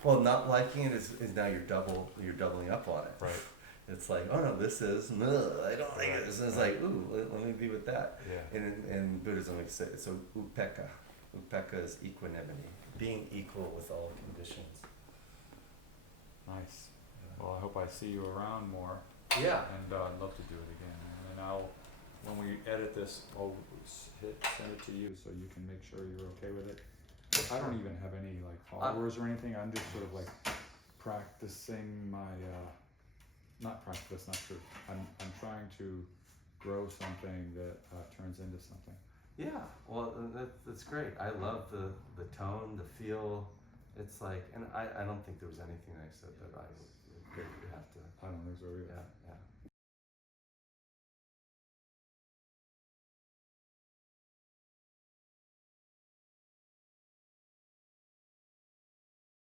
Well, not liking it is now you're doubling up on it. Right. It's like, oh no, this is, I don't like it. So it's like, ooh, let me be with that. Yeah. In Buddhism, we say, so upekkha. Upekkha is equanimity, being equal with all conditions. Nice. Well, I hope I see you around more. Yeah. And I'd love to do it again. And when we edit this, I'll send it to you so you can make sure you're okay with it. I don't even have any followers or anything. I'm just sort of practicing my. Not practice, not true. I'm trying to grow something that turns into something. Yeah, well, that's great. I love the tone, the feel, It's like, and I don't think there was anything I said that I would have to, I don't think so either. yeah.